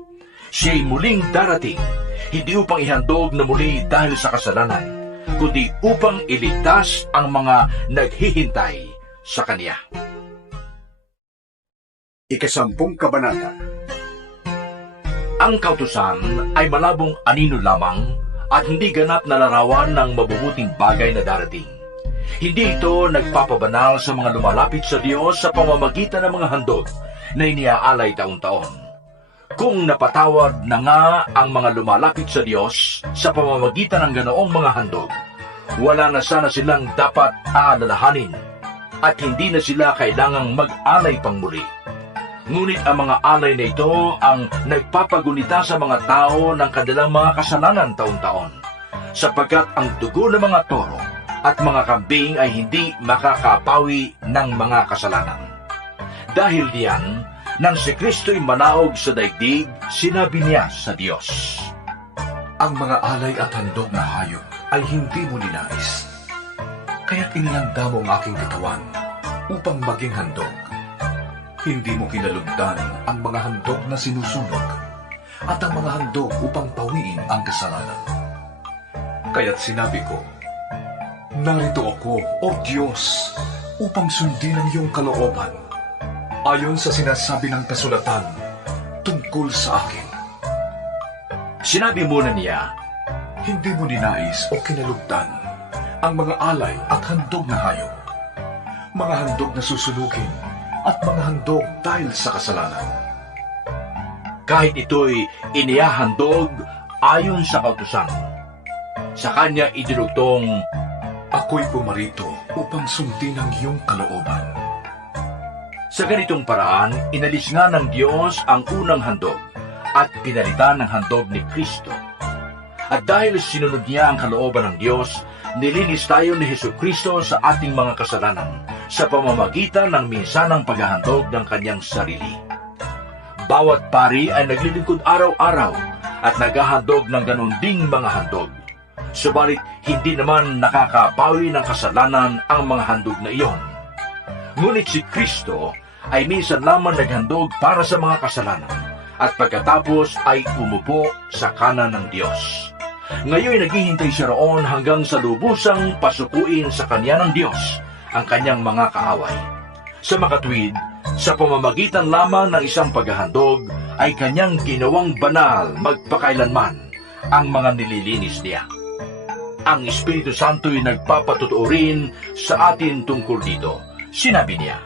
Siya'y muling darating, hindi upang ihandog na muli dahil sa kasalanan, kundi upang iligtas ang mga naghihintay sa Kanya. Ikasampung kabanata. Ang kautusan ay malabong anino lamang at hindi ganap na larawan ng mabubuting bagay na darating. Hindi ito nagpapabanal sa mga lumalapit sa Diyos sa pamamagitan ng mga handog na iniaalay taon-taon. Kung napatawad na nga ang mga lumalapit sa Diyos sa pamamagitan ng ganoong mga handog, wala na sana silang dapat aalalahanin at hindi na sila kailangang mag-alay pang muli. Ngunit ang mga alay na ito ang nagpapagunita sa mga tao ng kanilang mga kasalanan taon-taon, sapagkat ang dugo ng mga toro at mga kambing ay hindi makakapawi ng mga kasalanan. Dahil diyan, nang si Kristo'y manaog sa daigdig, sinabi niya sa Diyos, Ang mga alay at handog na hayop ay hindi mo ninais. Kaya't inilanda mo ang aking katawan upang maging handog. Hindi mo kinalugdan ang mga handog na sinusunog at ang mga handog upang pawiin ang kasalanan. Kaya't sinabi ko, Narito ako, O Diyos, upang sundin ang iyong kalooban, ayon sa sinasabi ng kasulatan tungkol sa akin. Sinabi muna niya, Hindi mo ninais o kinalugdan ang mga alay at handog na hayop, mga handog na susunugin, at mga handog dahil sa kasalanan. kahit ito'y inihahandog ayon sa kautusan. Sa kanya idinugtong, Ako'y pumarito upang sundin ang iyong kalooban. sa ganitong paraan, inalis nga ng Diyos ang unang handog at pinalitan ng handog ni Kristo. At dahil sinunod niya ang kalooban ng Diyos, nilinis tayo ni Jesucristo sa ating mga kasalanan sa pamamagitan ng minsanang paghahandog ng kanyang sarili. Bawat pari ay naglilingkod araw-araw at naghahandog ng ganun ding mga handog. Subalit hindi naman nakakapawi ng kasalanan ang mga handog na iyon. Ngunit si Kristo ay minsan lamang naghandog para sa mga kasalanan at pagkatapos ay umupo sa kanan ng Diyos. Ngayon naghihintay siya roon hanggang sa lubusang pasukuin sa kanya ng Diyos ang kanyang mga kaaway. Sa makatwid, sa pamamagitan lamang ng isang paghahandog ay kanyang ginawang banal magpakailanman ang mga nililinis niya. Ang Espiritu Santo'y nagpapatotoo rin sa atin tungkol dito. Sinabi niya,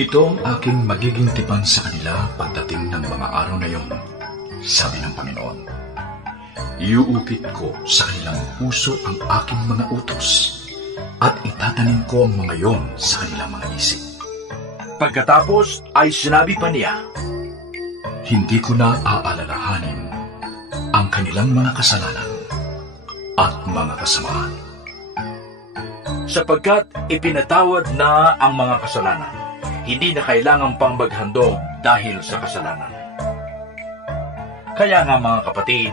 Ito ang aking magiging tipan sa kanila pagdating ng mga araw na yon, sabi ng Panginoon. Iuukit ko sa kanilang puso ang aking mga utos at itatanim ko ang mga yon sa kanilang mga isip. Pagkatapos ay sinabi pa niya, Hindi ko na aalalahanin ang kanilang mga kasalanan at mga kasamaan. sapagkat ipinatawad na ang mga kasalanan, hindi na kailangan pang maghandog dahil sa kasalanan. Kaya nga mga kapatid,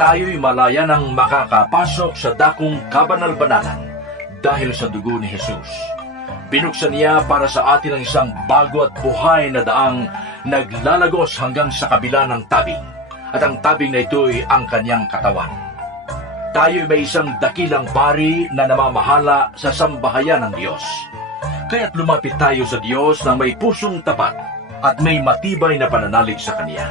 tayo'y malaya ng makakapasok sa dakong kabanal-banalan dahil sa dugo ni Jesus. Binuksan niya para sa atin ang isang bago at buhay na daang naglalagos hanggang sa kabila ng tabing, at ang tabing na ito'y ang kanyang katawan. Tayo'y may isang dakilang pari na namamahala sa sambahayan ng Diyos. Kaya't lumapit tayo sa Diyos na may pusong tapat at may matibay na pananalig sa Kanya.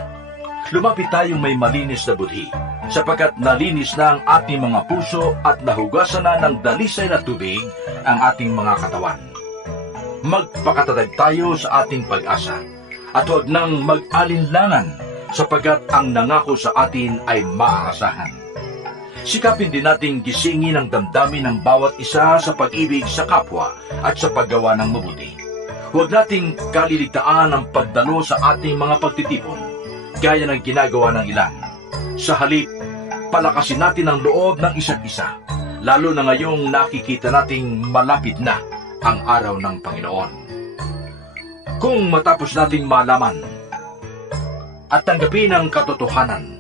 Lumapit tayong may malinis na budhi, sapagkat nalinis na ang ating mga puso at nahugasan na ng dalisay na tubig ang ating mga katawan. Magpakatatag tayo sa ating pag-asa at huwag nang mag-alinlangan, sapagkat ang nangako sa atin ay maaasahan. Sikapin din nating gisingin ang damdamin ng bawat isa sa pag-ibig sa kapwa at sa paggawa ng mabuti. Huwag nating kaliligtaan ang pagdalo sa ating mga pagtitipon, gaya ng ginagawa ng ilan. Sa halip, palakasin natin ang loob ng isa't isa, lalo na ngayong nakikita nating malapit na ang araw ng Panginoon. Kung matapos nating malaman at tanggapin ang katotohanan,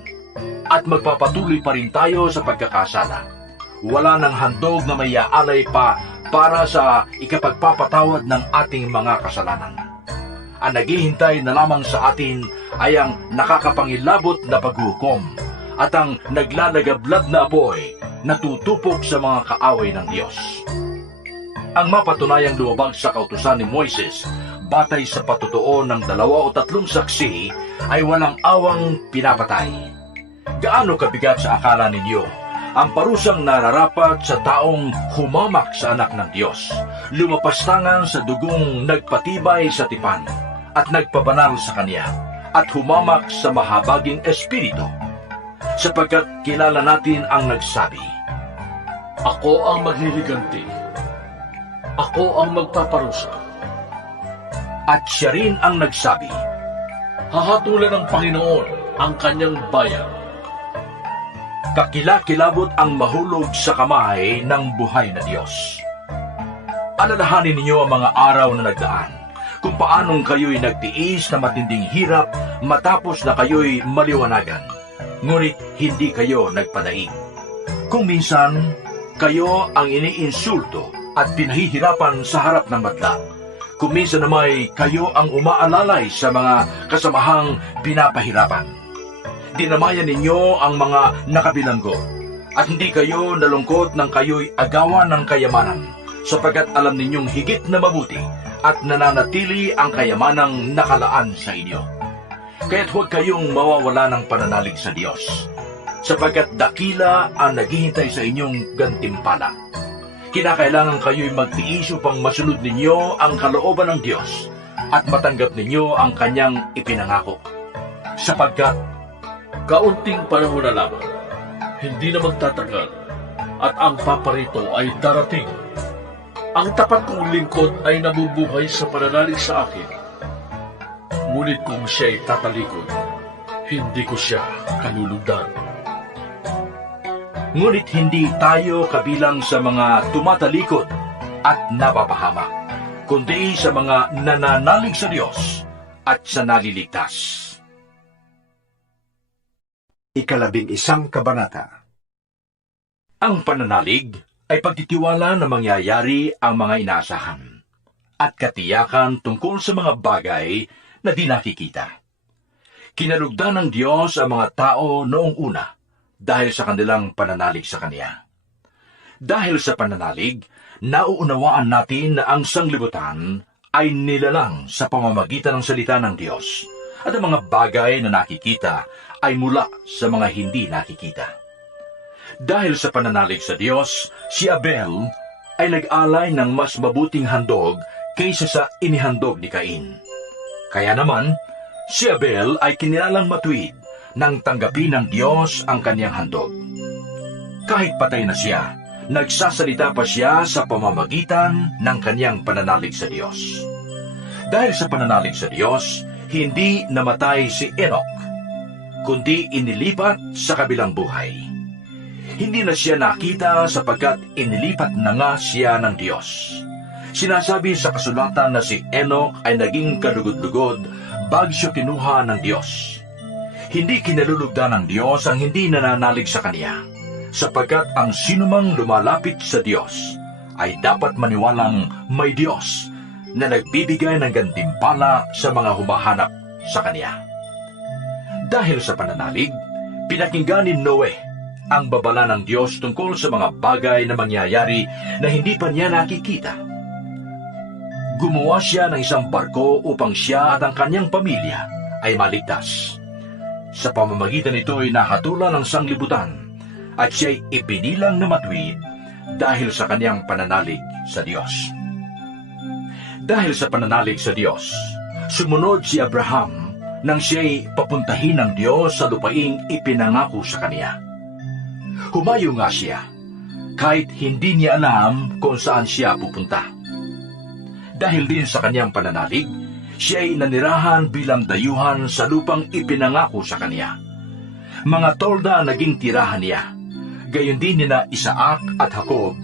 at magpapatuloy pa rin tayo sa pagkakasala, wala ng handog na may aalay pa para sa ikapagpapatawad ng ating mga kasalanan. Ang naghihintay na lamang sa atin ay ang nakakapangilabot na paghukom at ang naglalagablab na apoy na tutupok sa mga kaaway ng Diyos. Ang mapatunayang lumabag sa kautusan ni Moises batay sa patutuo ng 2 o 3 saksi ay walang awang pinapatay. Gaano kabigat sa akala ninyo ang parusang nararapat sa taong humamak sa anak ng Diyos, lumapastangan sa dugong nagpatibay sa tipan at nagpabanal sa Kanya, at humamak sa mahabaging espiritu, sapagkat kilala natin ang nagsabi, Ako ang maghiliganti. Ako ang magpaparusa. at siya rin ang nagsabi, Hahatulan ng Panginoon ang kanyang bayan. kakilakilabot ang mahulog sa kamay ng buhay na Diyos. Alalahanin ninyo ang mga araw na nagdaan, kung paanong kayo'y nagtiis na matinding hirap matapos na kayo'y maliwanagan, ngunit hindi kayo nagpadaig. Kung minsan, kayo ang iniinsulto at pinahihirapan sa harap ng madla. Kung minsan naman kayo ang umaalalay sa mga kasamahang pinapahirapan. Dinamayan ninyo ang mga nakabilanggo, at hindi kayo nalungkot nang kayo'y agawan ng kayamanan, sapagkat alam ninyong higit na mabuti at nananatili ang kayamanang nakalaan sa inyo. Kaya't huwag kayong mawawala ng pananalig sa Diyos, sapagkat dakila ang naghihintay sa inyong gantimpala. Kinakailangan kayo'y magtiis upang masunod ninyo ang kalooban ng Diyos at matanggap ninyo ang Kanyang ipinangako. Sapagkat Kaunting panahon na lamang, hindi na magtatagal, at ang paparito ay darating. Ang tapat kong lingkod ay nabubuhay sa pananalig sa akin. Ngunit kung siya'y tatalikod, hindi ko siya kalulugdan. ngunit hindi tayo kabilang sa mga tumatalikod at napapahamak, kundi sa mga nananalig sa Diyos at sa naliligtas. 11 kabanata. Ang pananalig ay pagtitiwala na mangyayari ang mga inaasahan at katiyakan tungkol sa mga bagay na di nakikita. Kinalugdan ng Diyos ang mga tao noong una dahil sa kanilang pananalig sa Kanya. Dahil sa pananalig, nauunawaan natin na ang sanglibutan ay nilalang sa pamamagitan ng salita ng Diyos, at ang mga bagay na nakikita ay mula sa mga hindi nakikita. Dahil sa pananalig sa Diyos, si Abel ay nag-alay ng mas mabuting handog kaysa sa inihandog ni Cain. Kaya naman, si Abel ay kinilalang matuwid nang tanggapin ng Diyos ang kanyang handog. Kahit patay na siya, nagsasalita pa siya sa pamamagitan ng kanyang pananalig sa Diyos. Dahil sa pananalig sa Diyos, hindi namatay si Enoch, kundi inilipat sa kabilang buhay. Hindi na siya nakita sapagkat inilipat na nga siya ng Diyos. Sinasabi sa kasulatan na si Enoch ay naging kalugod-lugod bago siya kinuha ng Diyos. Hindi kinalulugdan ng Diyos ang hindi nananalig sa Kanya, sapagkat ang sinumang lumalapit sa Diyos ay dapat maniwalang may Diyos na nagbibigay ng gantimpala sa mga humahanap sa Kanya. Dahil sa pananalig, pinakinggan ni Noe ang babala ng Diyos tungkol sa mga bagay na mangyayari na hindi pa niya nakikita. Gumawa siya ng isang barko upang siya at ang kanyang pamilya ay maligtas. Sa pamamagitan nito ay nahatulan ng sanglibutan at siya'y ipinilang na matuwid dahil sa kanyang pananalig sa Diyos. Dahil sa pananalig sa Diyos, sumunod si Abraham nang siya'y papuntahin ng Diyos sa lupaing ipinangako sa kaniya. Humayo nga siya, kahit hindi niya alam kung saan siya pupunta. Dahil din sa kanyang pananalig, siya'y nanirahan bilang dayuhan sa lupang ipinangako sa kaniya. Mga tolda naging tirahan niya, gayon din nina Isaac at Jacob,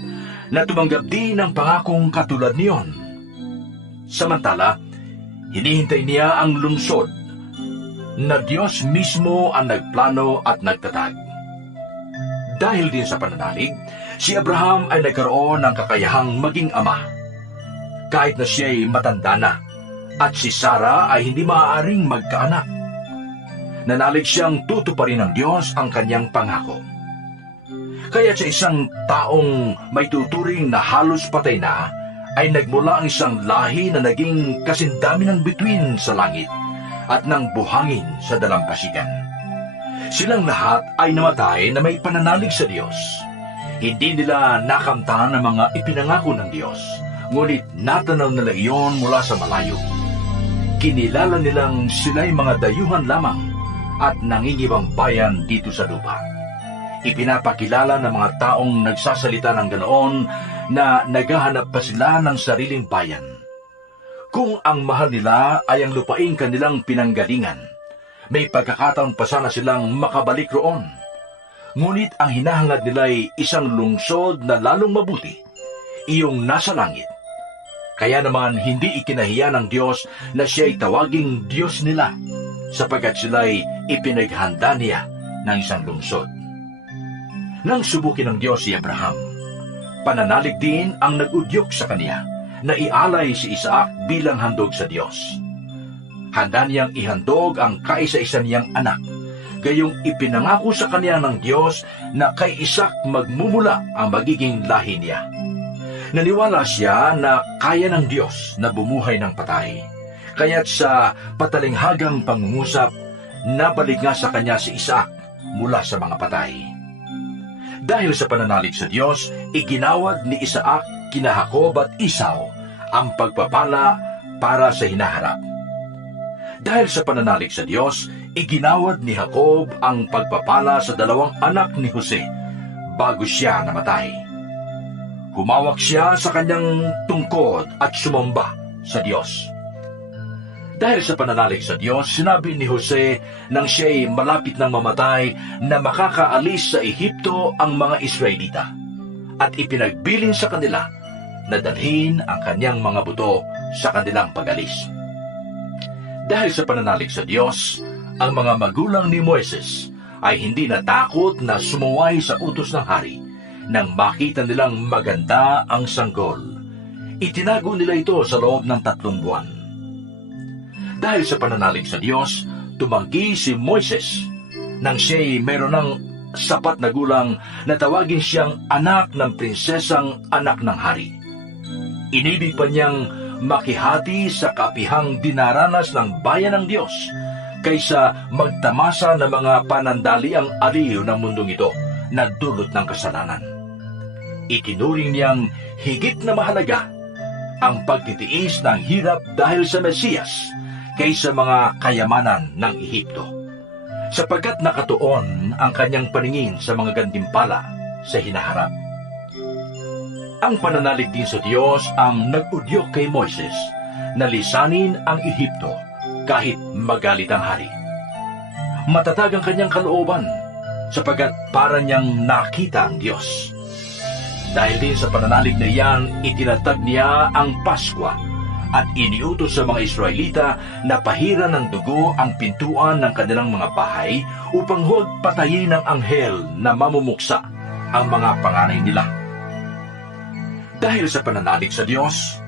na tumanggap din ng pangakong katulad niyon. Samantala, hinihintay niya ang lungsod na Diyos mismo ang nagplano at nagtatag. Dahil din sa pananalig, si Abraham ay nagkaroon ng kakayahang maging ama. Kahit na siya'y matanda na, at si Sarah ay hindi maaaring magkaanak. Nanalig siyang tutuparin ng Diyos ang kanyang pangako. Kaya sa isang taong may tuturing na halos patay na, ay nagmula ang isang lahi na naging kasindami ng bituin sa langit at ng buhangin sa dalampasigan. Silang lahat ay namatay na may pananalig sa Diyos. Hindi nila nakamtan ang mga ipinangako ng Diyos, ngunit natanaw nila iyon mula sa malayo. Kinilala nilang sila'y mga dayuhan lamang at nangingibang bayan dito sa lupa. Ipinapakilala ng mga taong nagsasalita ng ganoon na naghahanap pa sila ng sariling bayan. Kung ang mahal nila ay ang lupaing kanilang pinanggalingan, may pagkakataon pa sana silang makabalik roon. Ngunit ang hinahangad nila ay isang lungsod na lalong mabuti, iyong nasa langit. Kaya naman hindi ikinahiya ng Diyos na siya'y tawaging Diyos nila, sapagkat sila'y ipinaghanda niya ng isang lungsod. Nang subukin ng Diyos si Abraham, pananalig din ang nag-udyok sa kaniya na ialay si Isaac bilang handog sa Diyos. Handa niyang ihandog ang kaisa-isa niyang anak, gayong ipinangako sa kaniya ng Diyos na kay Isaac magmumula ang magiging lahi niya. Naniwala siya na kaya ng Diyos na bumuhay ng patay. Kaya't sa patalinghagang pangungusap, nabalik nga sa kanya si Isaac mula sa mga patay. Dahil sa pananalig sa Diyos, iginawad ni Isaac kina Jacob at Esau ang pagpapala para sa hinaharap. Dahil sa pananalig sa Diyos, iginawad ni Jacob ang pagpapala sa dalawang anak ni Jose bago siya namatay. Humawak siya sa kanyang tungkod at sumamba sa Diyos. Dahil sa pananalig sa Diyos, sinabi ni Jose nang siya'y malapit ng mamatay na makakaalis sa Ehipto ang mga Israelita at ipinagbilin sa kanila na dalhin ang kanyang mga buto sa kanilang pag-alis. Dahil sa pananalig sa Diyos, ang mga magulang ni Moises ay hindi natakot na sumuway sa utos ng hari nang makita nilang maganda ang sanggol. Itinago nila ito sa loob ng 3 buwan. Dahil sa pananalig sa Diyos, tumanggi si Moises nang siya'y mayroon ng sapat na gulang na tawagin siyang anak ng prinsesang anak ng hari. Inibig pa niyang makihati sa kapihang dinaranas ng bayan ng Diyos kaysa magtamasa ng mga panandaliang aliw ng mundong ito na dulot ng kasalanan. Itinuring niyang higit na mahalaga ang pagtitiis ng hirap dahil sa Mesiyas kaysa mga kayamanan ng Ehipto, sapagkat nakatuon ang kanyang paningin sa mga gantimpala sa hinaharap. Ang pananalig din sa Diyos ang nag-udyok kay Moises na lisanin ang Ehipto kahit magalit ang hari. Matatag ang kanyang kalooban sapagkat para niyang nakita ang Diyos. Dahil din sa pananalig na iyan, itinatag niya ang Paskwa at iniutos sa mga Israelita na pahiran ng dugo ang pintuan ng kanilang mga bahay upang huwag patayin ng anghel na mamumuksa ang mga panganay nila. Dahil sa pananalig sa Diyos,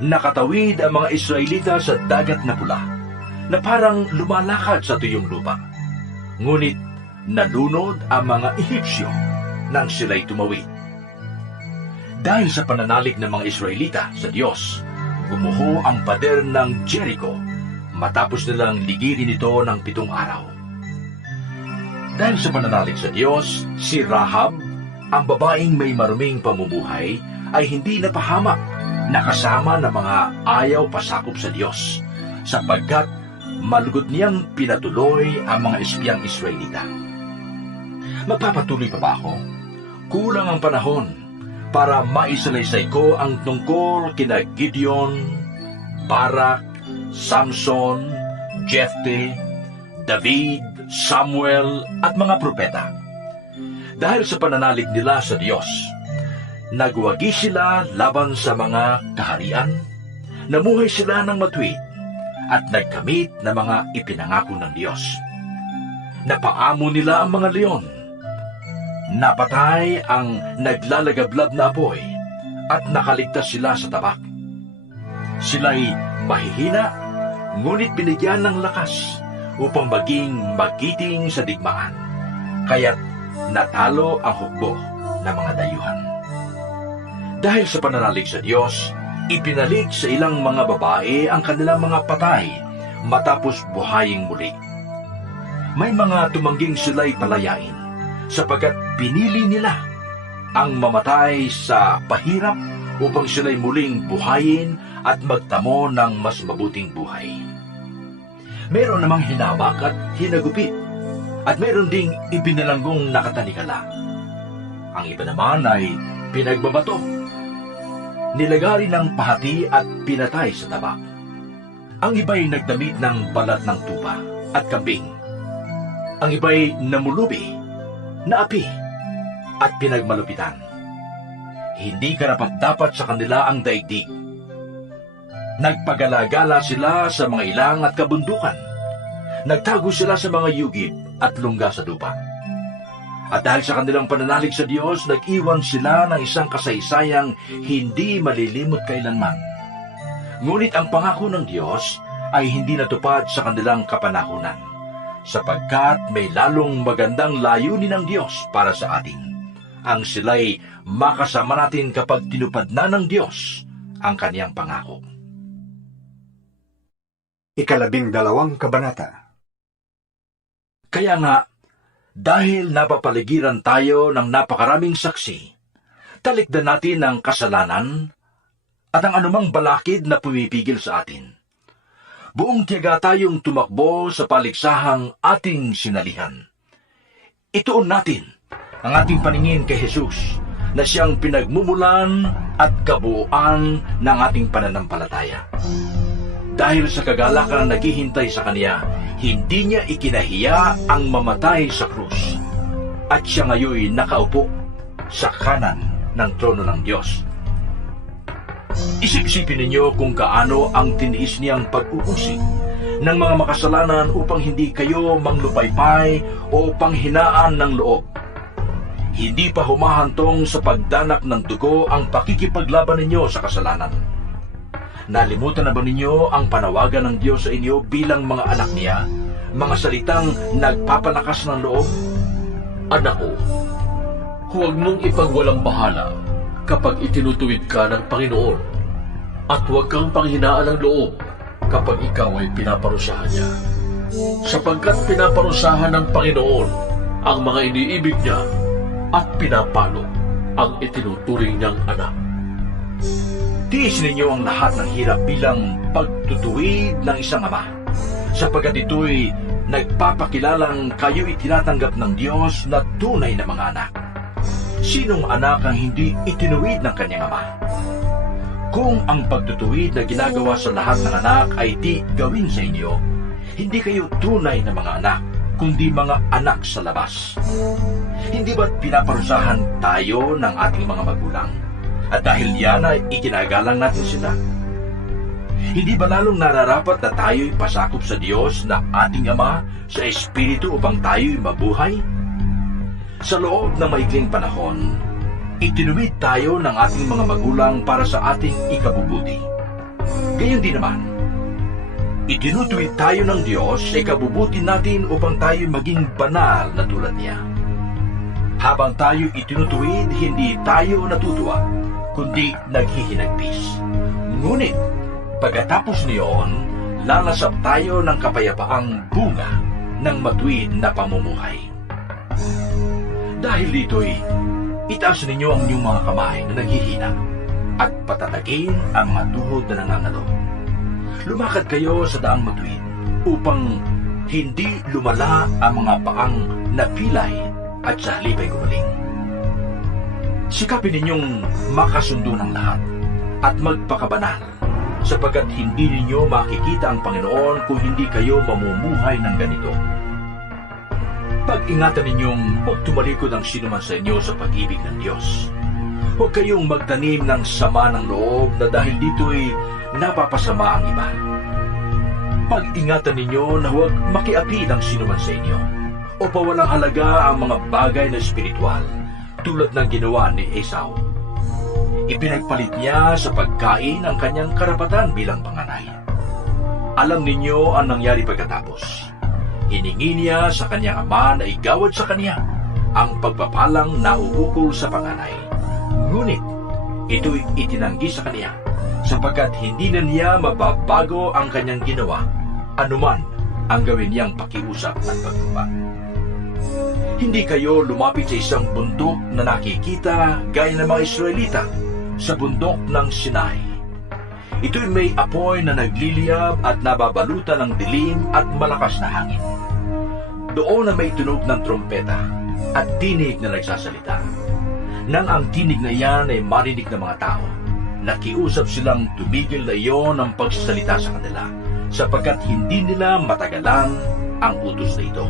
nakatawid ang mga Israelita sa dagat na pula na parang lumalakad sa tuyong lupa. Ngunit nalunod ang mga Ehipsyo nang sila'y tumawid. Dahil sa pananalig ng mga Israelita sa Diyos, gumuho ang pader ng Jericho matapos nilang ligirin ito ng 7 araw. Dahil sa pananalig sa Diyos, si Rahab, ang babaeng may maruming pamumuhay, ay hindi napahamak na kasama ng mga ayaw pasakop sa Diyos, sapagkat malugod niyang pinatuloy ang mga espiyang Israelita. Magpapatuloy pa ba ako? Kulang ang panahon para maisalaysay ko ang tungkol kina Gideon, Barak, Samson, Jefte, David, Samuel at mga propeta. Dahil sa pananalig nila sa Diyos, nagwagi sila laban sa mga kaharian, namuhay sila ng matuwid at nagkamit ng mga ipinangako ng Diyos. Napaamo nila ang mga leon, Napatay ang naglalagablab na apoy at nakaligtas sila sa tabak. Sila'y mahihina, ngunit binigyan ng lakas upang maging magiting sa digmaan. Kaya't natalo ang hukbo ng mga dayuhan. Dahil sa pananalig sa Diyos, ipinalik sa ilang mga babae ang kanilang mga patay matapos buhayin muli. May mga tumangging sila'y palayain sapagkat pinili nila ang mamatay sa pahirap upang sila'y muling buhayin at magtamo ng mas mabuting buhay. Meron namang hinawak at hinagupit, at meron ding ibinalanggong nakatanikala. Ang iba naman ay pinagbabato, nilagari ng pahati at pinatay sa tabak. Ang iba'y nagdamit ng balat ng tupa at kambing. Ang iba'y namulubi, naapi, at pinagmalupitan. Hindi karapat-dapat sa kanila ang daigdig. Nagpagalagala sila sa mga ilang at kabundukan. Nagtago sila sa mga yugib at lungga sa lupa. At dahil sa kanilang pananalig sa Diyos, nag-iwan sila ng isang kasaysayang hindi malilimot kailanman. Ngunit ang pangako ng Diyos ay hindi natupad sa kanilang kapanahunan, sapagkat may lalong magandang layunin ng Diyos para sa atin. Ang sila'y makasama natin kapag tinupad na ng Diyos ang kaniyang pangako. 12 kabanata. Kaya nga, dahil napapaligiran tayo ng napakaraming saksi, talikdan natin ang kasalanan at ang anumang balakid na pumipigil sa atin. Buong tiyaga tayong tumakbo sa paliksahang ating sinalihan. Ituon natin ang ating paningin kay Jesus, na siyang pinagmumulan at kabuuan ng ating pananampalataya. Dahil sa kagalakan na naghihintay sa Kanya, hindi Niya ikinahiya ang mamatay sa krus. At siya ngayon nakaupo sa kanan ng trono ng Diyos. Isip-isipin ninyo kung kaano ang tiniis niyang pag-uusig ng mga makasalanan upang hindi kayo manglupaypay o panghinaan ng loob. Hindi pa humahantong sa pagdanak ng dugo ang pakikipaglaban ninyo sa kasalanan. Nalimutan na ba ninyo ang panawagan ng Diyos sa inyo bilang mga anak niya, mga salitang nagpapalakas ng loob? Anak ko, huwag mong ipagwalang bahala kapag itinutuwid ka ng Panginoon, at huwag kang panghinaan ng loob kapag ikaw ay pinaparusahan niya. Sapagkat pinaparusahan ng Panginoon ang mga iniibig niya at pinapalo ang itinuturing niyang anak. Tiis ninyo ang lahat ng hirap bilang pagtutuwid ng isang ama, sapagkat ito'y nagpapakilalang kayo'y tinatanggap ng Diyos na tunay na mga anak. Sinong anak ang hindi itinuwid ng kanyang ama? Kung ang pagtutuwid na ginagawa sa lahat ng anak ay di gawin sa inyo, hindi kayo tunay na mga anak, kundi mga anak sa labas. Hindi ba't pinaparusahan tayo ng ating mga magulang? At dahil yan ay iginagalang natin sila. Hindi ba lalong nararapat na tayo'y pasakop sa Diyos na ating Ama sa Espiritu upang tayo'y mabuhay? Sa loob ng maikling panahon, itinuwid tayo ng ating mga magulang para sa ating ikabubuti. Gayon din naman, itinutuwid tayo ng Diyos sa ikabubuti natin upang tayo'y maging banal na tulad niya. Habang tayo itinutuwid, hindi tayo natutuwa, kundi naghihinagpis. Ngunit, pagkatapos niyon, lalasap tayo ng kapayapaang bunga ng matuwid na pamumuhay. Dahil dito'y, itaas ninyo ang inyong mga kamay na naghihina at patatagin ang mga tuhod na nangangalo. Lumakad kayo sa daang matuwid upang hindi lumala ang mga paang napilay at sa halip ay gumaling. Sikapin ninyong makasundo ng lahat at magpakabanal, sapagkat hindi ninyo makikita ang Panginoon kung hindi kayo mamumuhay ng ganito. Pag-ingatan ninyong huwag tumalikod ang sinuman sa inyo sa pag-ibig ng Diyos. Huwag kayong magtanim ng sama ng loob na dahil dito'y napapasama ang iba. Pag-ingatan ninyo na huwag makiapi ng sinuman sa inyo o pawalang halaga ang mga bagay na espiritual, tulad ng ginawa ni Esau. Ipinagpalit niya sa pagkain ang kanyang karapatan bilang panganay. Alam ninyo ang nangyari pagkatapos. Hiningi niya sa kanyang ama na igawad sa kanya ang pagpapalang nauukol sa panganay. Ngunit ito'y itinanggi sa kanya sapagkat hindi na niya mababago ang kanyang ginawa anuman ang gawin niyang pakiusap at pagtubag. Hindi kayo lumapit sa isang bundok na nakikita gaya ng mga Israelita sa bundok ng Sinai. Ito'y may apoy na nagliliyab at nababalutan ng dilim at malakas na hangin. Doon na may tunog ng trompeta at tinig na nagsasalita. Nang ang tinig na iyan ay marinig ng mga tao, nakiusap silang tumigil na iyon ang pagsasalita sa kanila, sapagkat hindi nila matagalan ang utos na ito.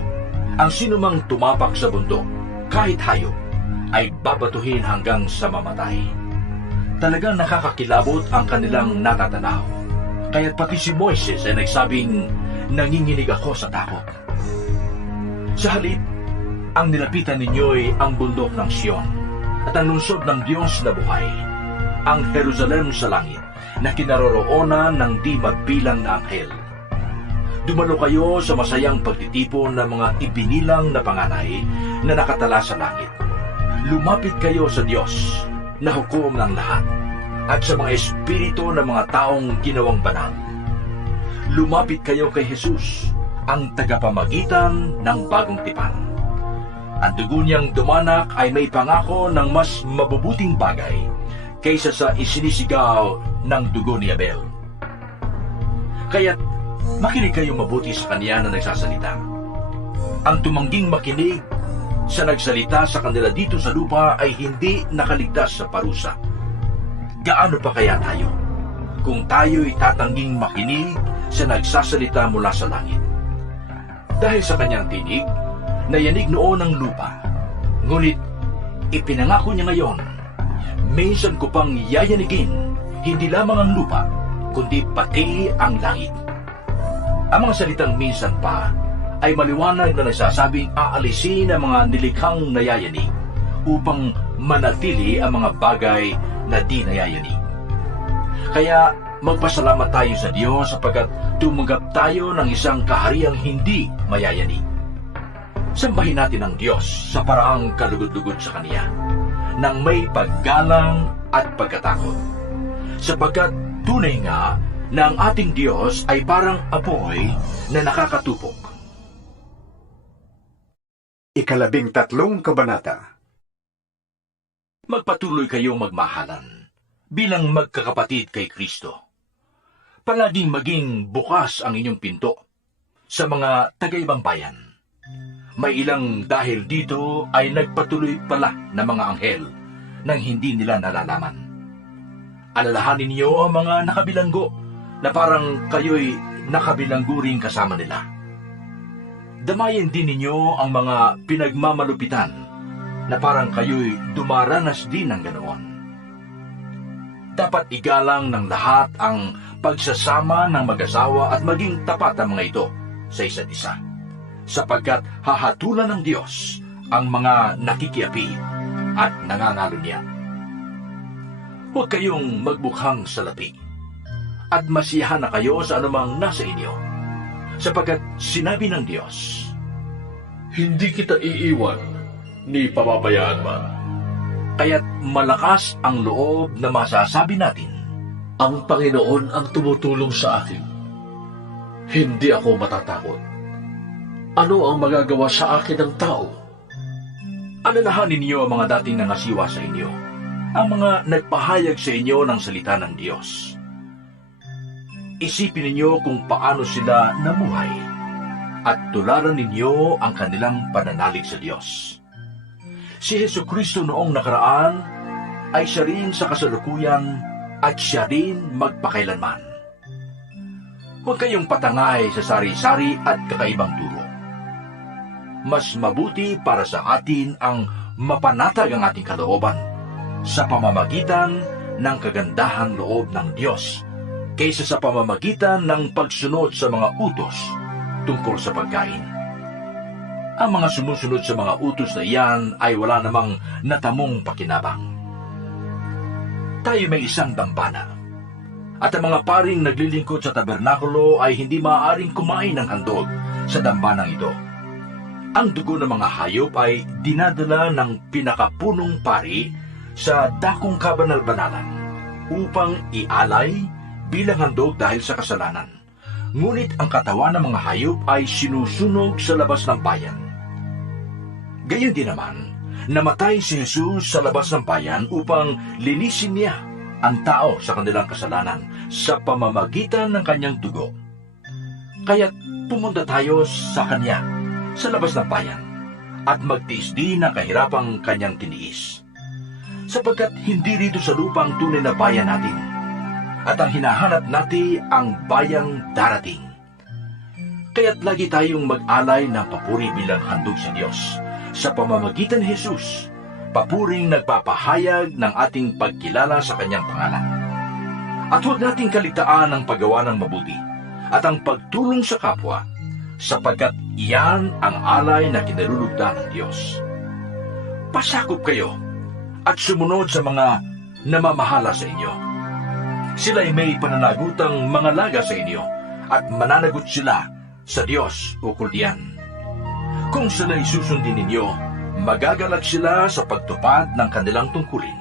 Ang sinumang tumapak sa bundok, kahit hayop, ay babatuhin hanggang sa mamatay. Talagang nakakakilabot ang kanilang natatanaw. Kaya't pati si Moises ay nagsabing, nanginginig ako sa takot. Sa halip, ang nilapitan ninyo'y ang bundok ng Sion at ang lungsod ng Diyos na buhay, ang Jerusalem sa langit na kinaroroonan ng di mabilang na anghel. Dumalo kayo sa masayang pagtitipon ng mga ibinilang na panganay na nakatala sa langit. Lumapit kayo sa Diyos na hukom ng lahat at sa mga espiritu ng mga taong ginawang banal. Lumapit kayo kay Jesus, ang tagapamagitan ng bagong tipan. Ang dugo niyang dumanak ay may pangako ng mas mabubuting bagay kaysa sa isinisigaw ng dugo ni Abel. Kaya't makinig kayo mabuti sa kanya na nagsasalita. Ang tumangging makinig sa nagsalita sa kanila dito sa lupa ay hindi nakaligtas sa parusa. Gaano pa kaya tayo kung tayo'y tatangging makinig sa nagsasalita mula sa langit? Dahil sa kanyang tinig, nayanig noon ang lupa. Ngunit ipinangako niya ngayon, minsan ko pang yayanigin, hindi lamang ang lupa, kundi pati ang langit. Ang mga salitang minsan pa ay maliwanag na nagsasabing aalisin ang mga nilikhang nayayanig upang manatili ang mga bagay na di nayayanig. Kaya magpasalamat tayo sa Diyos sapagkat tumanggap tayo ng isang kahariang hindi mayayanig. Sambahin natin ang Diyos sa paraang kalugod-lugod sa Kanya, nang may paggalang at pagkatakot. Sapagkat tunay nga na ang ating Diyos ay parang apoy na nakakatupok. 13 kabanata. Magpatuloy kayong magmahalan bilang magkakapatid kay Kristo. Palaging maging bukas ang inyong pinto sa mga taga-ibang bayan. May ilang dahil dito ay nagpatuloy pala ng mga anghel nang hindi nila nalalaman. Alalahanin niyo ang mga nakabilanggo na parang kayo'y nakabilanggo rin kasama nila. Damayan din ninyo ang mga pinagmamalupitan na parang kayo'y dumaranas din ng ganoon. Dapat igalang ng lahat ang pagsasama ng mag-asawa at maging tapat ang mga ito sa isa't isa, sapagkat hahatulan ng Diyos ang mga nakikiapi at nangangalo niya. Huwag kayong magbukhang salapi at masiyahan na kayo sa anumang nasa inyo, sapagkat sinabi ng Diyos, Hindi kita iiwan, ni pababayaan man. kaya't malakas ang loob na masasabi natin, Ang Panginoon ang tumutulong sa akin. Hindi ako matatakot. Ano ang magagawa sa akin ng tao? alalahanin niyo ang mga dating nangasiwa sa inyo, ang mga nagpahayag sa inyo ng salita ng Diyos. Isipin ninyo kung paano sila namuhay at tularan ninyo ang kanilang pananalig sa Diyos. Si Jesucristo noong nakaraan ay siya rin sa kasalukuyan at siya rin magpakailanman. Huwag kayong patangay sa sari-sari at kakaibang turo. Mas mabuti para sa atin ang mapanatag ang ating kalooban sa pamamagitan ng kagandahan loob ng Diyos kaysa sa pamamagitan ng pagsunod sa mga utos tungkol sa pagkain. Ang mga sumusunod sa mga utos na iyan ay wala namang natamong pakinabang. Tayo may isang dambana, at ang mga paring naglilingkod sa tabernakulo ay hindi maaaring kumain ng handog sa dambanang ito. Ang dugo ng mga hayop ay dinadala ng pinakapunong pari sa dakong kabanal-banalan upang ialay bilang handog dahil sa kasalanan. Ngunit ang katawan ng mga hayop ay sinusunog sa labas ng bayan. Gayon din naman, namatay si Jesus sa labas ng bayan upang linisin niya ang tao sa kanilang kasalanan sa pamamagitan ng kanyang dugo. Kaya't pumunta tayo sa kanya sa labas ng bayan at magtiis din ng kahirapang kanyang tiniis. Sapagkat hindi rito sa lupa ang tunay na bayan natin, at ang hinahanap natin ang bayang darating. Kaya't lagi tayong mag-alay ng papuri bilang handog sa Diyos sa pamamagitan ni Jesus, papuring nagpapahayag ng ating pagkilala sa kanyang pangalan. At huwag nating kaligtaan ang paggawa ng mabuti at ang pagtulong sa kapwa, sapagkat iyan ang alay na kinalulugdan ng Diyos. Pasakop kayo at sumunod sa mga namamahala sa inyo. Sila'y may pananagutang mga laga sa inyo at mananagot sila sa Diyos ukol diyan. Kung sila'y susundin ninyo, magagalak sila sa pagtupad ng kanilang tungkulin.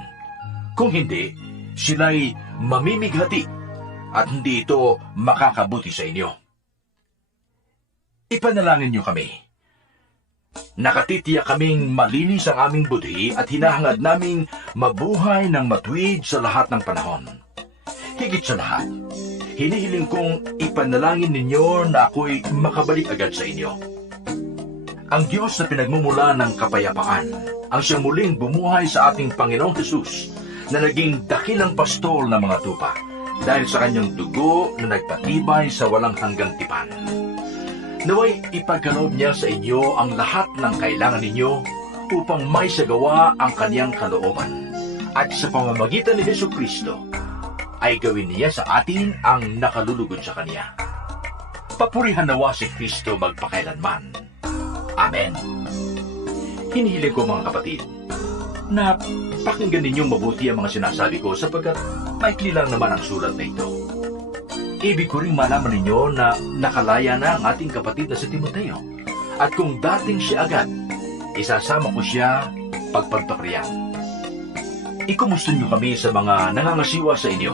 Kung hindi, sila'y mamimighati at hindi ito makakabuti sa inyo. Ipanalangin niyo kami. Nakatitiyak kaming malinis ang aming budhi at hinahangad naming mabuhay ng matuwid sa lahat ng panahon. Higit sa lahat, hinihiling kong ipanalangin ninyo na ako'y makabalik agad sa inyo. Ang Diyos na pinagmumula ng kapayapaan, ang siyang muling bumuhay sa ating Panginoong Hesus, na naging dakilang pastol ng mga tupa, dahil sa kanyang dugo na nagpatibay sa walang hanggang tipan. Naway ipagkaloob niya sa inyo ang lahat ng kailangan ninyo upang may sagawa ang kanyang kalooban, at sa pamamagitan ni Jesucristo ay gawin niya sa atin ang nakalulugod sa kanya. Papurihan nawa si Kristo magpakailanman. Amen. Hinihiling ko mga kapatid na pakinggan ninyong mabuti ang mga sinasabi ko sapagkat maikli lang naman ang sulat na ito. Ibig ko rin malaman ninyo na nakalaya na ang ating kapatid na si Timoteo, at kung dating siya agad, isasama ko siya pagpagpapriyan. Ikumusta niyo kami sa mga nangangasiwa sa inyo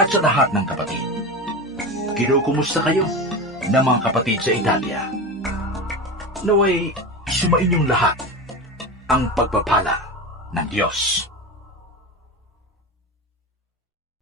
at sa lahat ng kapatid. Kinukumusta kayo ng mga kapatid sa Italia. Naway sumain yung lahat ang pagpapala ng Diyos.